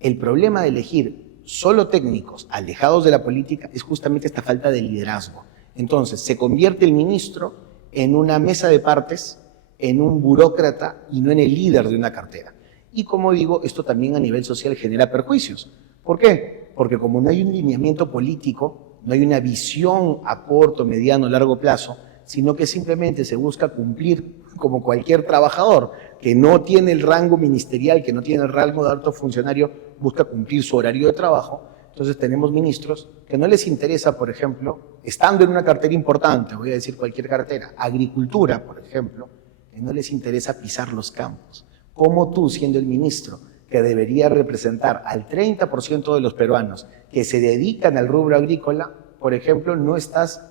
El problema de elegir solo técnicos alejados de la política es justamente esta falta de liderazgo. Entonces, se convierte el ministro en una mesa de partes, en un burócrata y no en el líder de una cartera. Y como digo, esto también a nivel social genera perjuicios. ¿Por qué? Porque como no hay un lineamiento político, no hay una visión a corto, mediano, largo plazo, sino que simplemente se busca cumplir como cualquier trabajador que no tiene el rango ministerial, que no tiene el rango de alto funcionario, busca cumplir su horario de trabajo. Entonces tenemos ministros que no les interesa, por ejemplo, estando en una cartera importante, voy a decir cualquier cartera, agricultura, por ejemplo, que no les interesa pisar los campos. ¿Cómo tú, siendo el ministro, que debería representar al 30% de los peruanos que se dedican al rubro agrícola, por ejemplo, no estás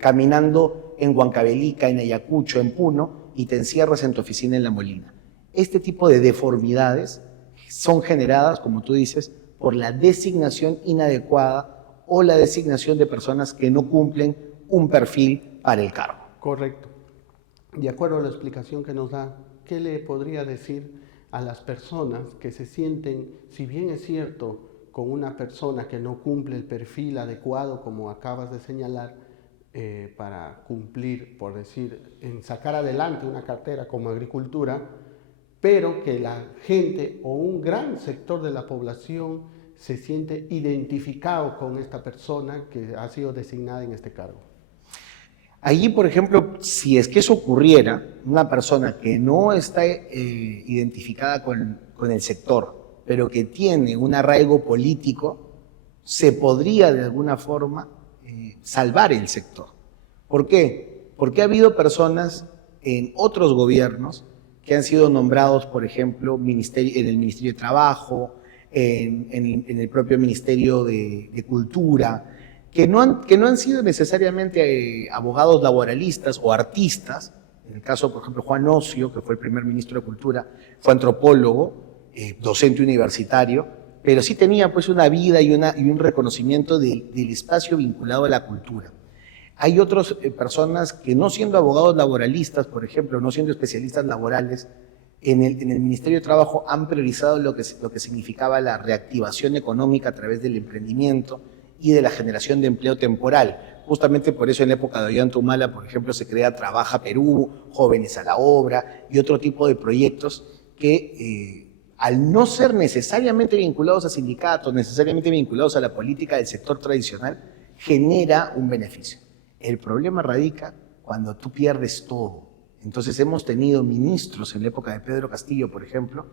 caminando en Huancavelica, en Ayacucho, en Puno, y te encierras en tu oficina en La Molina? Este tipo de deformidades son generadas, como tú dices, por la designación inadecuada o la designación de personas que no cumplen un perfil para el cargo. Correcto. De acuerdo a la explicación que nos da, ¿qué le podría decir a las personas que se sienten, si bien es cierto, con una persona que no cumple el perfil adecuado, como acabas de señalar, para cumplir, por decir, en sacar adelante una cartera como agricultura, pero que la gente o un gran sector de la población se siente identificado con esta persona que ha sido designada en este cargo? Allí, por ejemplo, si es que eso ocurriera, una persona que no está identificada con el sector, pero que tiene un arraigo político, se podría de alguna forma salvar el sector. ¿Por qué? Porque ha habido personas en otros gobiernos que han sido nombrados, por ejemplo, en el Ministerio de Trabajo, en el propio Ministerio de Cultura, que no han sido necesariamente abogados laboralistas o artistas. En el caso, por ejemplo, Juan Ocio, que fue el primer ministro de Cultura, fue antropólogo, docente universitario, pero sí tenía pues una vida y un reconocimiento del espacio vinculado a la cultura. Hay otras personas que, no siendo abogados laboralistas, por ejemplo, no siendo especialistas laborales, en el Ministerio de Trabajo han priorizado lo que significaba la reactivación económica a través del emprendimiento y de la generación de empleo temporal. Justamente por eso en la época de Ollanta Humala, por ejemplo, se crea Trabaja Perú, Jóvenes a la Obra y otro tipo de proyectos que al no ser necesariamente vinculados a sindicatos, necesariamente vinculados a la política del sector tradicional, genera un beneficio. El problema radica cuando tú pierdes todo. Entonces hemos tenido ministros en la época de Pedro Castillo, por ejemplo,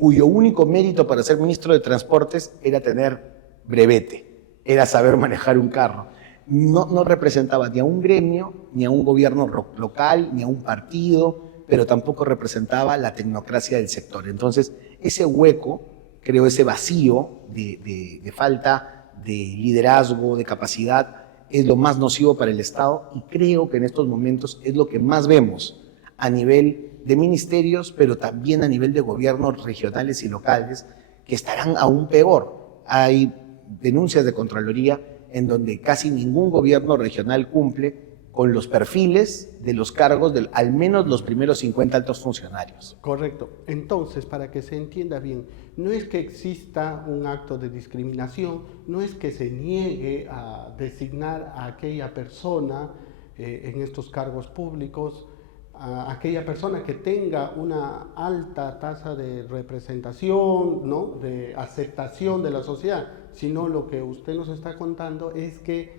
cuyo único mérito para ser ministro de Transportes era tener brevete, era saber manejar un carro. No representaba ni a un gremio, ni a un gobierno local, ni a un partido, pero tampoco representaba la tecnocracia del sector. Entonces, ese hueco, creo, ese vacío de falta de liderazgo, de capacidad, es lo más nocivo para el Estado, y creo que en estos momentos es lo que más vemos a nivel de ministerios, pero también a nivel de gobiernos regionales y locales, que estarán aún peor. Hay denuncias de Contraloría en donde casi ningún gobierno regional cumple con los perfiles de los cargos de al menos los primeros 50 altos funcionarios. Correcto. Entonces, para que se entienda bien, no es que exista un acto de discriminación, no es que se niegue a designar a aquella persona en estos cargos públicos, a aquella persona que tenga una alta tasa de representación, ¿no?, de aceptación de la sociedad, sino lo que usted nos está contando es que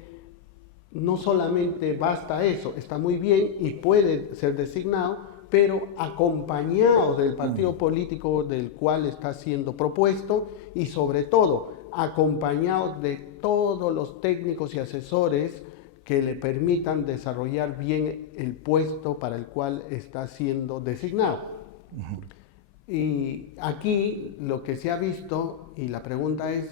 no solamente basta eso, está muy bien y puede ser designado, pero acompañado del partido político del cual está siendo propuesto y sobre todo acompañado de todos los técnicos y asesores que le permitan desarrollar bien el puesto para el cual está siendo designado. Y aquí lo que se ha visto, y la pregunta es,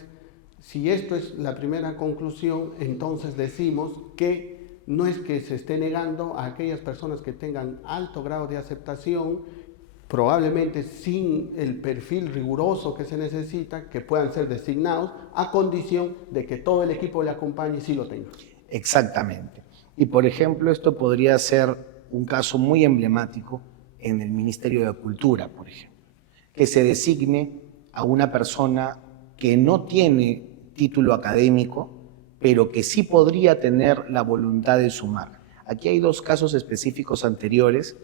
si esto es la primera conclusión, entonces decimos que no es que se esté negando a aquellas personas que tengan alto grado de aceptación, probablemente sin el perfil riguroso que se necesita, que puedan ser designados, a condición de que todo el equipo le acompañe y sí lo tenga. Exactamente. Y por ejemplo, esto podría ser un caso muy emblemático en el Ministerio de Cultura, por ejemplo, que se designe a una persona que no tiene título académico, pero que sí podría tener la voluntad de sumar. Aquí hay dos casos específicos anteriores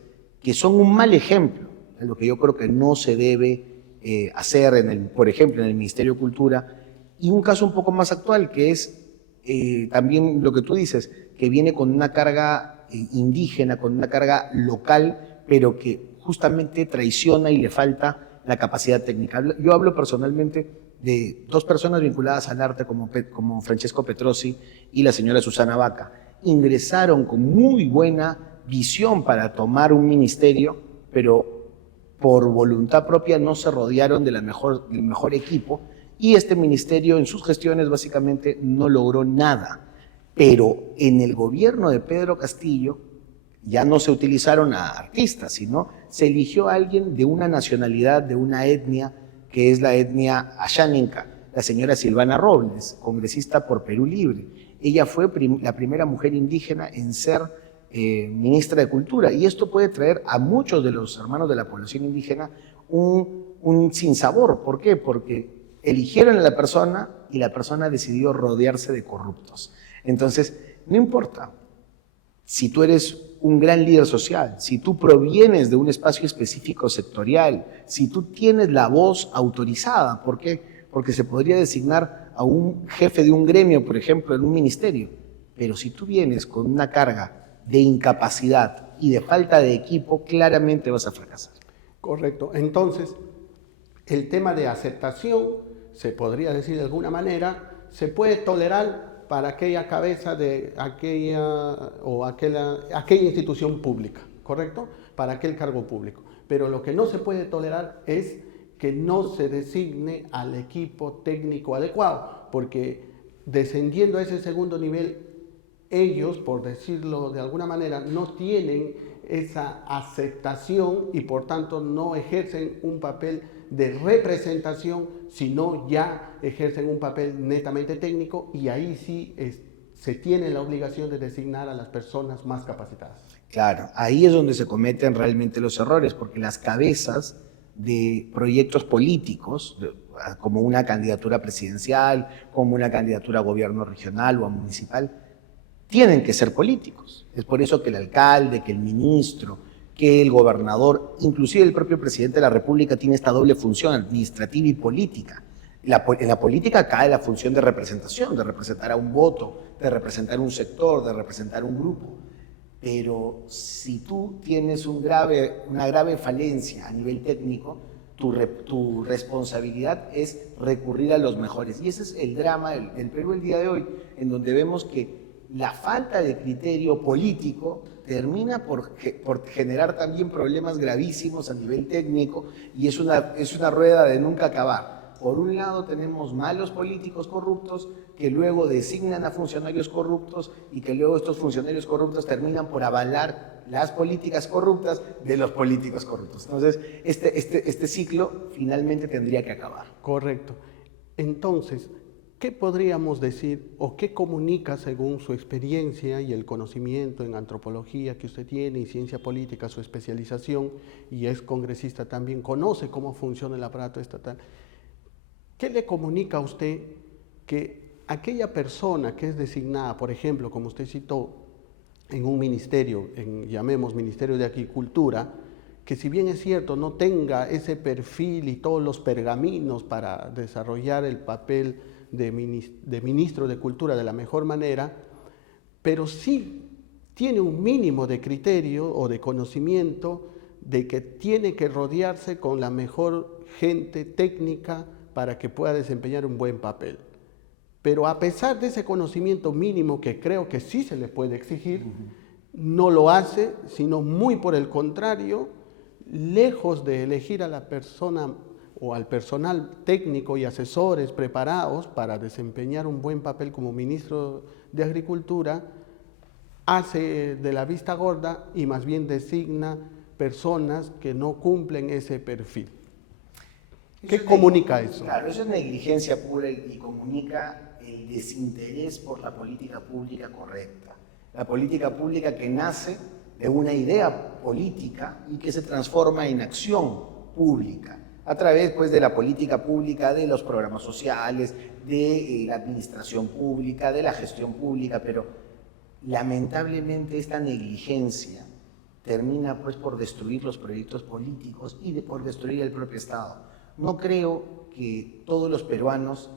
que son un mal ejemplo de lo que yo creo que no se debe hacer, por ejemplo, en el Ministerio de Cultura, y un caso un poco más actual, que es también lo que tú dices, que viene con una carga indígena, con una carga local, pero que justamente traiciona y le falta la capacidad técnica. Yo hablo personalmente de dos personas vinculadas al arte como Francesco Petrosi y la señora Susana Vaca. Ingresaron con muy buena visión para tomar un ministerio, pero por voluntad propia no se rodearon del mejor equipo, y este ministerio en sus gestiones básicamente no logró nada. Pero en el gobierno de Pedro Castillo ya no se utilizaron a artistas, sino se eligió a alguien de una nacionalidad, de una etnia, que es la etnia ayáninca, la señora Silvana Robles, congresista por Perú Libre. Ella fue la primera mujer indígena en ser ministra de Cultura, y esto puede traer a muchos de los hermanos de la población indígena un sinsabor. ¿Por qué? Porque eligieron a la persona y la persona decidió rodearse de corruptos. Entonces, no importa si tú eres un gran líder social, si tú provienes de un espacio específico sectorial, si tú tienes la voz autorizada. ¿Por qué? Porque se podría designar a un jefe de un gremio, por ejemplo, en un ministerio. Pero si tú vienes con una carga de incapacidad y de falta de equipo, claramente vas a fracasar. Correcto. Entonces, el tema de aceptación, se podría decir de alguna manera, se puede tolerar para aquella cabeza de aquella institución pública, ¿correcto? Para aquel cargo público. Pero lo que no se puede tolerar es que no se designe al equipo técnico adecuado, porque descendiendo a ese segundo nivel, ellos, por decirlo de alguna manera, no tienen esa aceptación y por tanto no ejercen un papel de representación, sino ya ejercen un papel netamente técnico, y ahí sí se tiene la obligación de designar a las personas más capacitadas. Claro, ahí es donde se cometen realmente los errores, porque las cabezas de proyectos políticos, como una candidatura presidencial, como una candidatura a gobierno regional o a municipal, tienen que ser políticos. Es por eso que el alcalde, que el ministro, que el gobernador, inclusive el propio presidente de la República, tiene esta doble función administrativa y política. En la política cae la función de representación, de representar a un voto, de representar un sector, de representar un grupo. Pero si tú tienes una grave falencia a nivel técnico, tu responsabilidad es recurrir a los mejores. Y ese es el drama del Perú el día de hoy, en donde vemos que la falta de criterio político termina por generar también problemas gravísimos a nivel técnico, y es una rueda de nunca acabar. Por un lado tenemos malos políticos corruptos que luego designan a funcionarios corruptos, y que luego estos funcionarios corruptos terminan por avalar las políticas corruptas de los políticos corruptos. Entonces, este ciclo finalmente tendría que acabar. Correcto. Entonces, ¿qué podríamos decir o qué comunica, según su experiencia y el conocimiento en antropología que usted tiene y ciencia política, su especialización, y es congresista también, conoce cómo funciona el aparato estatal? ¿Qué le comunica a usted que aquella persona que es designada, por ejemplo, como usted citó, en un ministerio, llamemos Ministerio de Agricultura, que si bien es cierto no tenga ese perfil y todos los pergaminos para desarrollar el papel de ministro de Cultura de la mejor manera, pero sí tiene un mínimo de criterio o de conocimiento de que tiene que rodearse con la mejor gente técnica para que pueda desempeñar un buen papel. Pero a pesar de ese conocimiento mínimo, que creo que sí se le puede exigir, no lo hace, sino muy por el contrario, lejos de elegir a la persona o al personal técnico y asesores preparados para desempeñar un buen papel como ministro de Agricultura, hace de la vista gorda y más bien designa personas que no cumplen ese perfil. ¿Qué comunica eso? Claro, eso es negligencia pura y comunica el desinterés por la política pública correcta. La política pública que nace de una idea política y que se transforma en acción pública. a través pues, de la política pública, de los programas sociales, de la administración pública, de la gestión pública, pero lamentablemente esta negligencia termina pues, por destruir los proyectos políticos y por destruir el propio Estado. No creo que todos los peruanos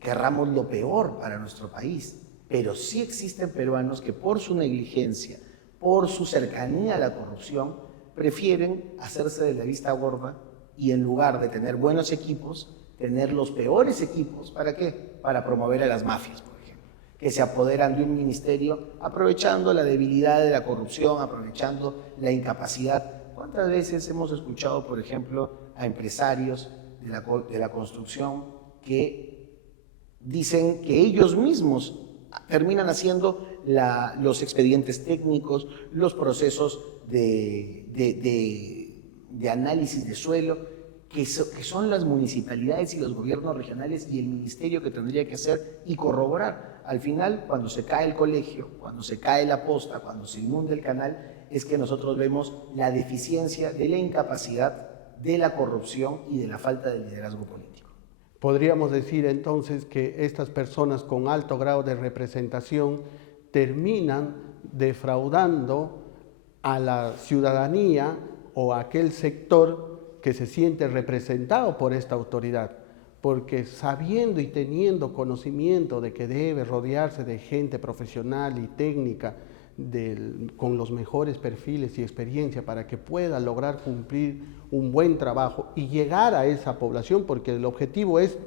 querramos lo peor para nuestro país, pero sí existen peruanos que por su negligencia, por su cercanía a la corrupción, prefieren hacerse de la vista gorda y en lugar de tener buenos equipos, tener los peores equipos. ¿Para qué? Para promover a las mafias, por ejemplo, que se apoderan de un ministerio aprovechando la debilidad de la corrupción, aprovechando la incapacidad. ¿Cuántas veces hemos escuchado, por ejemplo, a empresarios de la construcción que dicen que ellos mismos terminan haciendo los expedientes técnicos, los procesos de análisis de suelo, que son las municipalidades y los gobiernos regionales y el ministerio que tendría que hacer y corroborar? Al final, cuando se cae el colegio, cuando se cae la posta, cuando se inunda el canal, es que nosotros vemos la deficiencia de la incapacidad, de la corrupción y de la falta de liderazgo político. Podríamos decir entonces que estas personas con alto grado de representación terminan defraudando a la ciudadanía o a aquel sector que se siente representado por esta autoridad, porque sabiendo y teniendo conocimiento de que debe rodearse de gente profesional y técnica con los mejores perfiles y experiencia para que pueda lograr cumplir un buen trabajo y llegar a esa población, porque el objetivo es,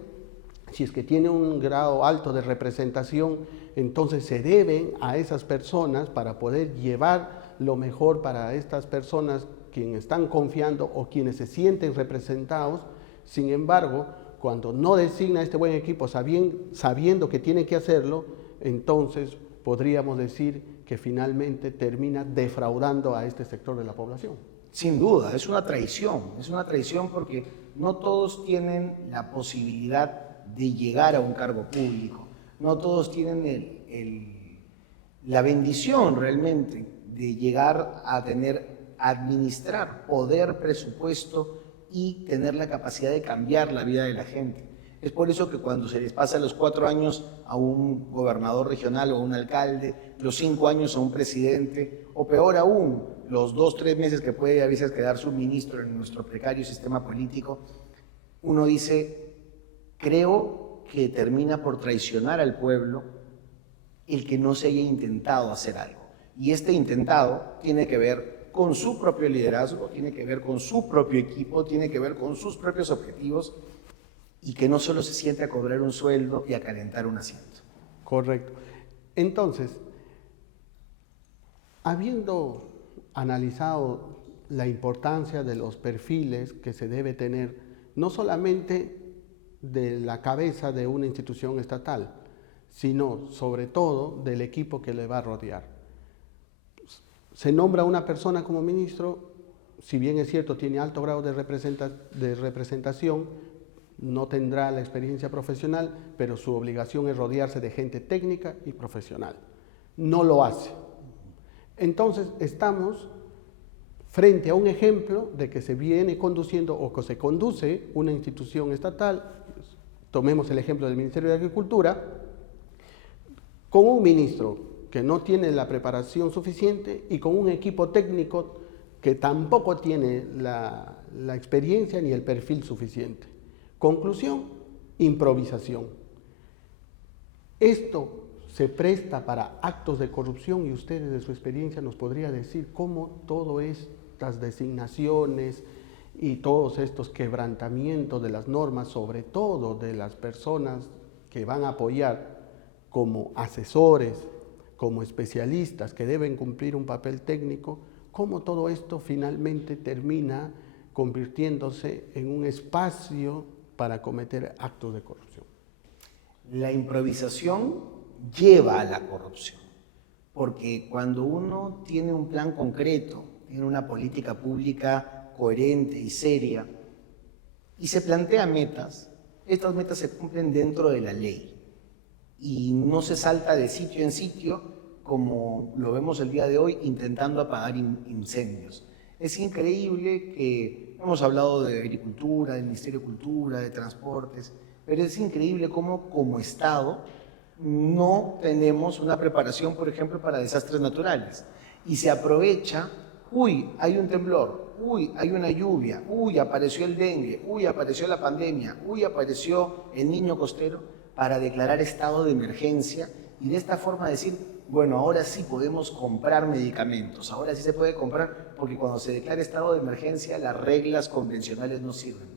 si es que tiene un grado alto de representación, entonces se deben a esas personas para poder llevar lo mejor para estas personas quienes están confiando o quienes se sienten representados. Sin embargo, cuando no designa este buen equipo sabiendo que tiene que hacerlo, entonces podríamos decir que finalmente termina defraudando a este sector de la población. Sin duda, es una traición porque no todos tienen la posibilidad de llegar a un cargo público, no todos tienen la bendición realmente de llegar a administrar poder, presupuesto y tener la capacidad de cambiar la vida de la gente. Es por eso que cuando se les pasa los 4 años a un gobernador regional o a un alcalde, los 5 años a un presidente, o peor aún, los 2, 3 meses que puede a veces quedarse un ministro en nuestro precario sistema político, uno dice, creo que termina por traicionar al pueblo el que no se haya intentado hacer algo. Y este intentado tiene que ver con su propio liderazgo, tiene que ver con su propio equipo, tiene que ver con sus propios objetivos, y que no solo se siente a cobrar un sueldo y a calentar un asiento. Correcto. Entonces, habiendo analizado la importancia de los perfiles que se debe tener, no solamente de la cabeza de una institución estatal, sino sobre todo del equipo que le va a rodear. Se nombra una persona como ministro, si bien es cierto tiene alto grado de representación, no tendrá la experiencia profesional, pero su obligación es rodearse de gente técnica y profesional. No lo hace. Entonces estamos frente a un ejemplo de que se viene conduciendo o que se conduce una institución estatal, tomemos el ejemplo del Ministerio de Agricultura, con un ministro que no tiene la preparación suficiente y con un equipo técnico que tampoco tiene la experiencia ni el perfil suficiente. Conclusión, improvisación. Esto se presta para actos de corrupción y ustedes de su experiencia nos podría decir cómo todas estas designaciones y todos estos quebrantamientos de las normas, sobre todo de las personas que van a apoyar como asesores, como especialistas que deben cumplir un papel técnico, cómo todo esto finalmente termina convirtiéndose en un espacio para cometer actos de corrupción. La improvisación lleva a la corrupción, porque cuando uno tiene un plan concreto, tiene una política pública coherente y seria, y se plantea metas, estas metas se cumplen dentro de la ley, y no se salta de sitio en sitio, como lo vemos el día de hoy, intentando apagar incendios. Es increíble que hemos hablado de agricultura, del Ministerio de Cultura, de Transportes, pero es increíble cómo como Estado no tenemos una preparación, por ejemplo, para desastres naturales. Y se aprovecha, uy, hay un temblor, uy, hay una lluvia, uy, apareció el dengue, uy, apareció la pandemia, uy, apareció el niño costero, para declarar estado de emergencia y de esta forma decir, bueno, ahora sí podemos comprar medicamentos, ahora sí se puede comprar, porque cuando se declara estado de emergencia las reglas convencionales no sirven.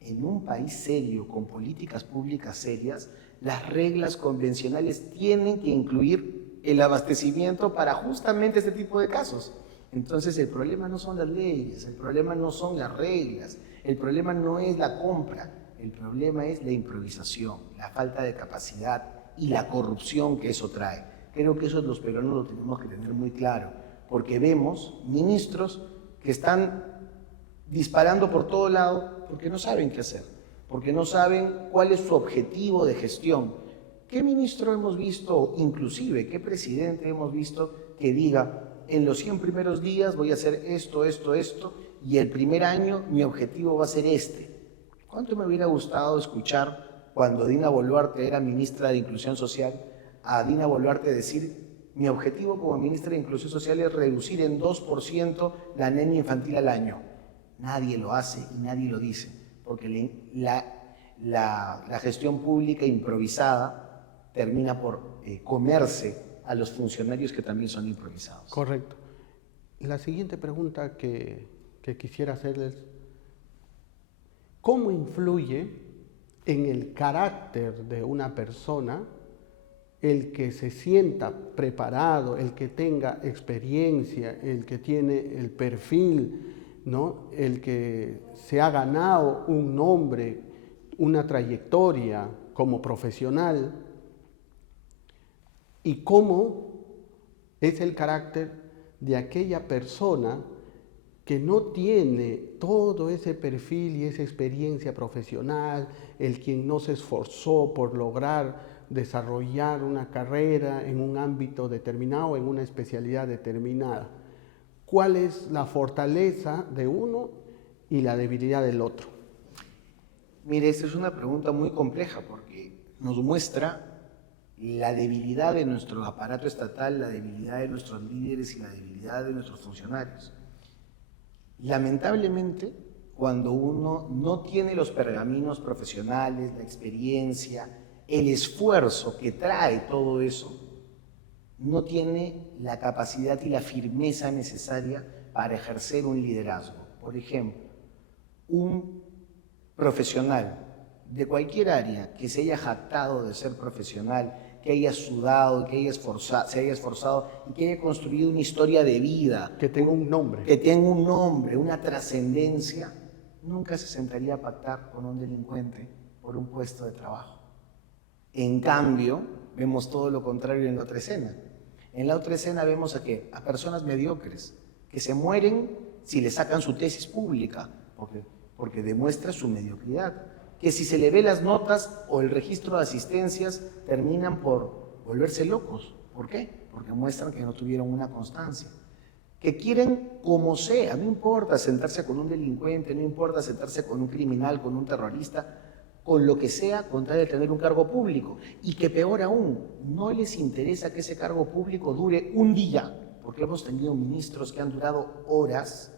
En un país serio, con políticas públicas serias, las reglas convencionales tienen que incluir el abastecimiento para justamente este tipo de casos. Entonces el problema no son las leyes, el problema no son las reglas, el problema no es la compra, el problema es la improvisación, la falta de capacidad y la corrupción que eso trae. Creo que eso los peruanos lo tenemos que tener muy claro, porque vemos ministros que están disparando por todo lado porque no saben qué hacer, porque no saben cuál es su objetivo de gestión. ¿Qué ministro hemos visto, inclusive qué presidente hemos visto que diga, en los 100 primeros días voy a hacer esto, esto, esto, y el primer año mi objetivo va a ser este? ¿Cuánto me hubiera gustado escuchar cuando Dina Boluarte era ministra de Inclusión Social, a Dina Boluarte decir, mi objetivo como ministra de Inclusión Social es reducir en 2% la anemia infantil al año? Nadie lo hace y nadie lo dice, porque la gestión pública improvisada termina por comerse a los funcionarios que también son improvisados. Correcto. La siguiente pregunta que quisiera hacerles, ¿cómo influye en el carácter de una persona el que se sienta preparado, el que tenga experiencia, el que tiene el perfil, ¿no? El que se ha ganado un nombre, una trayectoria como profesional? ¿Y cómo es el carácter de aquella persona que no tiene todo ese perfil y esa experiencia profesional, el quien no se esforzó por lograr desarrollar una carrera en un ámbito determinado, en una especialidad determinada? ¿Cuál es la fortaleza de uno y la debilidad del otro? Mire, esta es una pregunta muy compleja porque nos muestra la debilidad de nuestro aparato estatal, la debilidad de nuestros líderes y la debilidad de nuestros funcionarios. Lamentablemente, cuando uno no tiene los pergaminos profesionales, la experiencia, el esfuerzo que trae todo eso, no tiene la capacidad y la firmeza necesaria para ejercer un liderazgo. Por ejemplo, un profesional de cualquier área que se haya jactado de ser profesional, que haya sudado, que se haya esforzado y que haya construido una historia de vida. Que tenga un nombre. Que tenga un nombre, una trascendencia, nunca se sentaría a pactar con un delincuente por un puesto de trabajo. En cambio, vemos todo lo contrario en la otra escena. En la otra escena vemos a personas mediocres que se mueren si le sacan su tesis pública, porque demuestra su mediocridad. Que si se le ve las notas o el registro de asistencias terminan por volverse locos. ¿Por qué? Porque muestran que no tuvieron una constancia. Que quieren como sea, no importa sentarse con un delincuente, no importa sentarse con un criminal, con un terrorista, con lo que sea, con tal de tener un cargo público. Y que peor aún, no les interesa que ese cargo público dure un día, porque hemos tenido ministros que han durado horas,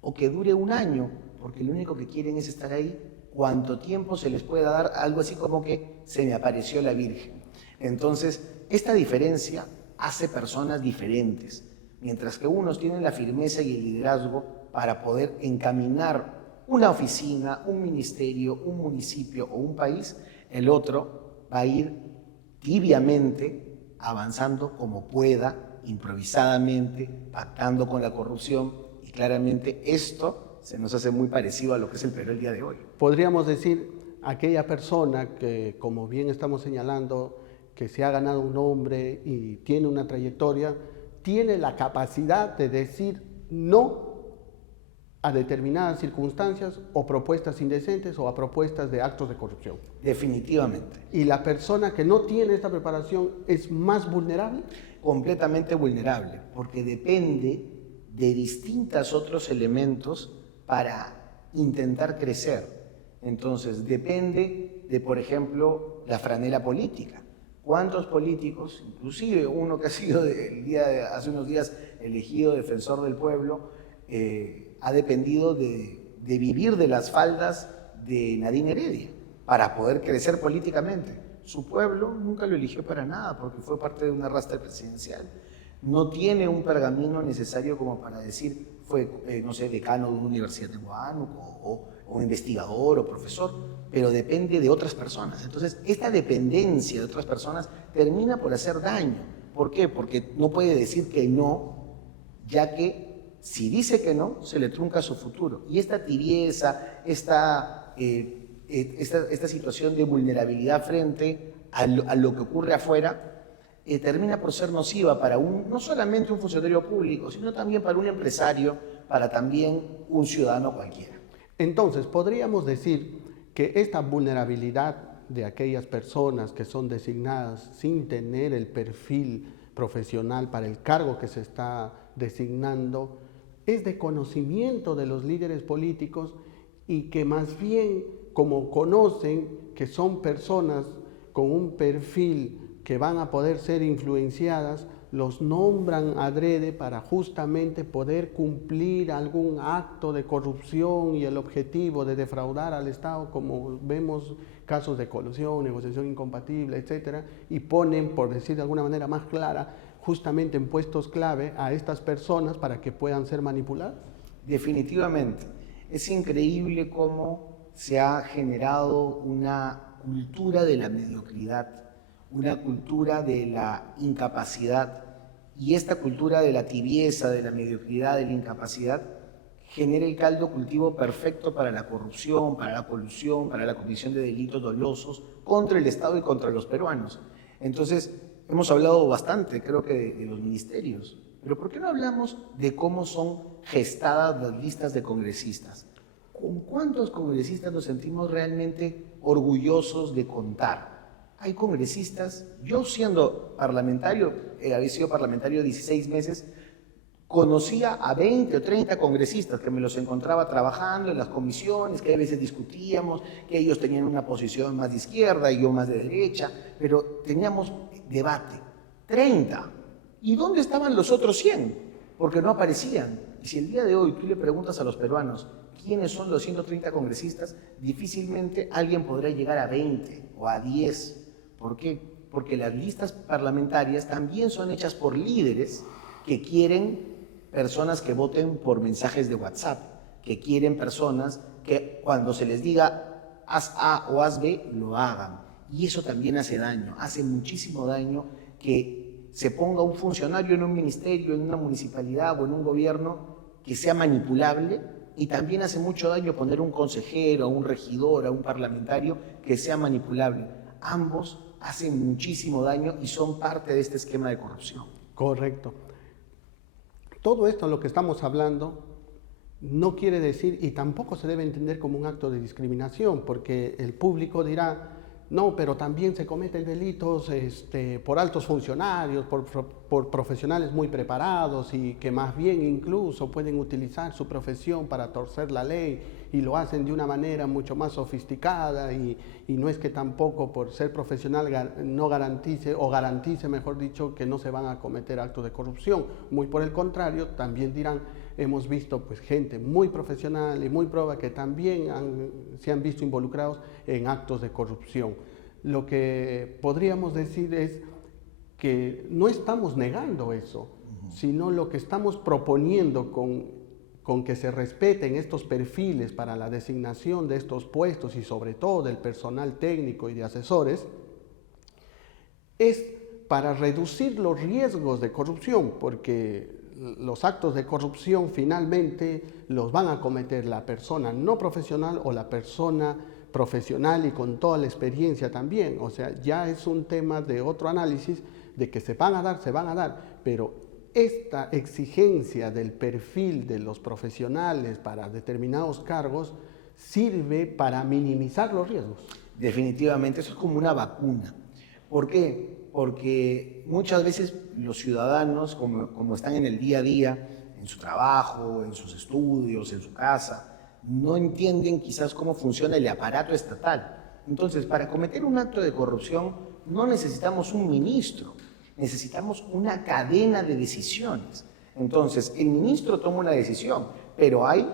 o que dure un año, porque lo único que quieren es estar ahí cuánto tiempo se les pueda dar, algo así como que se me apareció la Virgen. Entonces, esta diferencia hace personas diferentes, mientras que unos tienen la firmeza y el liderazgo para poder encaminar una oficina, un ministerio, un municipio o un país, el otro va a ir tibiamente avanzando como pueda, improvisadamente, pactando con la corrupción, y claramente esto se nos hace muy parecido a lo que es el Perú el día de hoy. Podríamos decir, aquella persona que, como bien estamos señalando, que se ha ganado un nombre y tiene una trayectoria, tiene la capacidad de decir no a determinadas circunstancias o propuestas indecentes o a propuestas de actos de corrupción. Definitivamente. ¿Y la persona que no tiene esta preparación es más vulnerable? Completamente vulnerable, porque depende de distintos otros elementos para intentar crecer. Entonces, depende de, por ejemplo, la franela política. ¿Cuántos políticos, inclusive uno que ha sido hace unos días elegido defensor del pueblo, ha dependido de vivir de las faldas de Nadine Heredia para poder crecer políticamente? Su pueblo nunca lo eligió para nada porque fue parte de un arrastre presidencial. No tiene un pergamino necesario como para decir fue, no sé, decano de una universidad en Huánuco o investigador o profesor, pero depende de otras personas. Entonces, esta dependencia de otras personas termina por hacer daño. ¿Por qué? Porque no puede decir que no, ya que si dice que no, se le trunca su futuro. Y esta tibieza, esta situación de vulnerabilidad frente a lo que ocurre afuera, termina por ser nociva para no solamente un funcionario público, sino también para un empresario, para también un ciudadano cualquiera. Entonces, podríamos decir que esta vulnerabilidad de aquellas personas que son designadas sin tener el perfil profesional para el cargo que se está designando es de conocimiento de los líderes políticos y que más bien, como conocen que son personas con un perfil que van a poder ser influenciadas, los nombran adrede para justamente poder cumplir algún acto de corrupción y el objetivo de defraudar al Estado, como vemos casos de colusión, negociación incompatible, etcétera, y ponen, por decir de alguna manera más clara, justamente en puestos clave a estas personas para que puedan ser manipuladas. Definitivamente. Es increíble cómo se ha generado una cultura de la mediocridad, una cultura de la incapacidad, y esta cultura de la tibieza, de la mediocridad, de la incapacidad, genera el caldo cultivo perfecto para la corrupción, para la colusión, para la comisión de delitos dolosos contra el Estado y contra los peruanos. Entonces, hemos hablado bastante, creo que, de los ministerios, pero ¿por qué no hablamos de cómo son gestadas las listas de congresistas? ¿Con cuántos congresistas nos sentimos realmente orgullosos de contar? Hay congresistas, yo siendo parlamentario, había sido parlamentario 16 meses, conocía a 20 o 30 congresistas que me los encontraba trabajando en las comisiones, que a veces discutíamos, que ellos tenían una posición más de izquierda y yo más de derecha, pero teníamos debate. 30. ¿Y dónde estaban los otros 100? Porque no aparecían. Y si el día de hoy tú le preguntas a los peruanos quiénes son los 130 congresistas, difícilmente alguien podrá llegar a 20 o a 10. ¿Por qué? Porque las listas parlamentarias también son hechas por líderes que quieren personas que voten por mensajes de WhatsApp, que quieren personas que cuando se les diga haz A o haz B, lo hagan. Y eso también hace daño, hace muchísimo daño que se ponga un funcionario en un ministerio, en una municipalidad o en un gobierno que sea manipulable, y también hace mucho daño poner un consejero, a un regidor, a un parlamentario que sea manipulable. Ambos hacen muchísimo daño y son parte de este esquema de corrupción. Correcto. Todo esto, lo que estamos hablando, no quiere decir, y tampoco se debe entender como un acto de discriminación, porque el público dirá, no, pero también se cometen delitos por altos funcionarios, por profesionales muy preparados y que más bien incluso pueden utilizar su profesión para torcer la ley y lo hacen de una manera mucho más sofisticada y no es que tampoco por ser profesional no garantice, o garantice, mejor dicho, que no se van a cometer actos de corrupción. Muy por el contrario, también dirán, hemos visto pues gente muy profesional y muy proba que también se han visto involucrados en actos de corrupción. Lo que podríamos decir es que no estamos negando eso, sino lo que estamos proponiendo con que se respeten estos perfiles para la designación de estos puestos y sobre todo del personal técnico y de asesores, es para reducir los riesgos de corrupción, porque los actos de corrupción finalmente los van a cometer la persona no profesional o la persona profesional y con toda la experiencia también. O sea, ya es un tema de otro análisis, de que se van a dar, pero esta exigencia del perfil de los profesionales para determinados cargos sirve para minimizar los riesgos. Definitivamente, eso es como una vacuna. ¿Por qué? Porque muchas veces los ciudadanos, como están en el día a día, en su trabajo, en sus estudios, en su casa, no entienden quizás cómo funciona el aparato estatal. Entonces, para cometer un acto de corrupción no necesitamos un ministro, necesitamos una cadena de decisiones. Entonces, el ministro toma una decisión, pero hay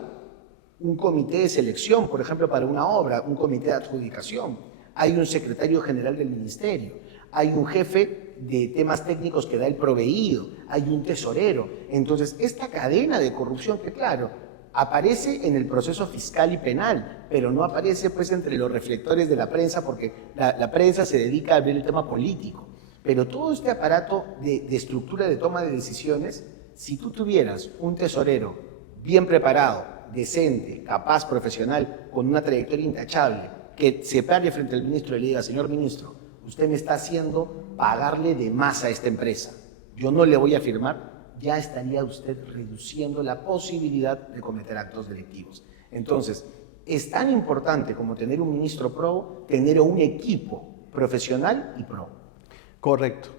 un comité de selección, por ejemplo, para una obra, un comité de adjudicación, hay un secretario general del ministerio, hay un jefe de temas técnicos que da el proveído, hay un tesorero. Entonces, esta cadena de corrupción que, claro, aparece en el proceso fiscal y penal, pero no aparece pues entre los reflectores de la prensa porque la prensa se dedica a ver el tema político. Pero todo este aparato de estructura de toma de decisiones, si tú tuvieras un tesorero bien preparado, decente, capaz, profesional, con una trayectoria intachable, que se pare frente al ministro y le diga, señor ministro, usted me está haciendo pagarle de más a esta empresa, yo no le voy a firmar, ya estaría usted reduciendo la posibilidad de cometer actos delictivos. Entonces, es tan importante como tener un ministro pro, tener un equipo profesional y pro. Correcto.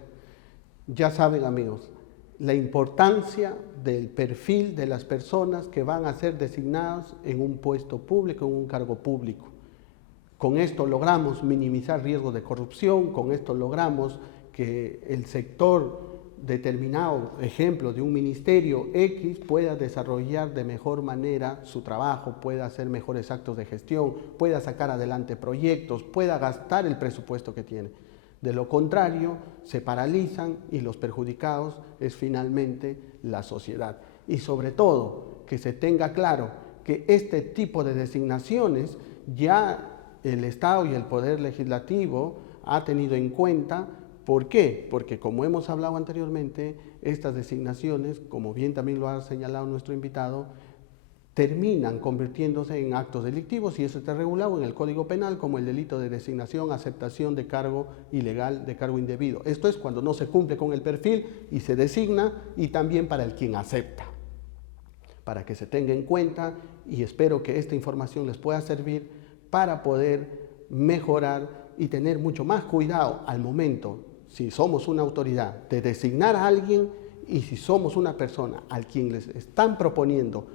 Ya saben, amigos, la importancia del perfil de las personas que van a ser designadas en un puesto público, en un cargo público. Con esto logramos minimizar riesgos de corrupción, con esto logramos que el sector determinado, ejemplo de un ministerio X, pueda desarrollar de mejor manera su trabajo, pueda hacer mejores actos de gestión, pueda sacar adelante proyectos, pueda gastar el presupuesto que tiene. De lo contrario, se paralizan y los perjudicados es finalmente la sociedad. Y sobre todo, que se tenga claro que este tipo de designaciones ya el Estado y el Poder Legislativo ha tenido en cuenta. ¿Por qué? Porque como hemos hablado anteriormente, estas designaciones, como bien también lo ha señalado nuestro invitado, terminan convirtiéndose en actos delictivos y eso está regulado en el Código Penal como el delito de designación, aceptación de cargo ilegal, de cargo indebido. Esto es cuando no se cumple con el perfil y se designa, y también para el quien acepta. Para que se tenga en cuenta, y espero que esta información les pueda servir para poder mejorar y tener mucho más cuidado al momento, si somos una autoridad, de designar a alguien, y si somos una persona al quien les están proponiendo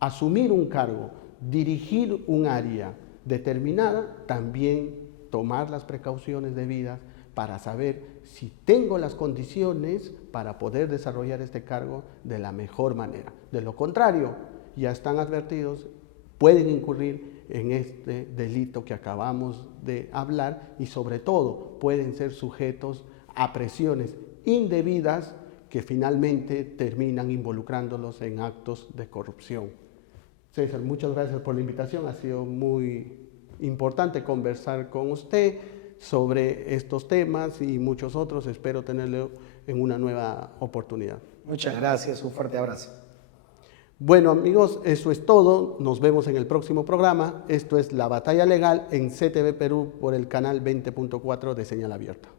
asumir un cargo, dirigir un área determinada, también tomar las precauciones debidas para saber si tengo las condiciones para poder desarrollar este cargo de la mejor manera. De lo contrario, ya están advertidos, pueden incurrir en este delito que acabamos de hablar y sobre todo pueden ser sujetos a presiones indebidas que finalmente terminan involucrándolos en actos de corrupción. César, muchas gracias por la invitación, ha sido muy importante conversar con usted sobre estos temas y muchos otros, espero tenerlo en una nueva oportunidad. Muchas gracias, un fuerte abrazo. Bueno amigos, eso es todo, nos vemos en el próximo programa. Esto es La Batalla Legal en CTV Perú por el canal 20.4 de Señal Abierta.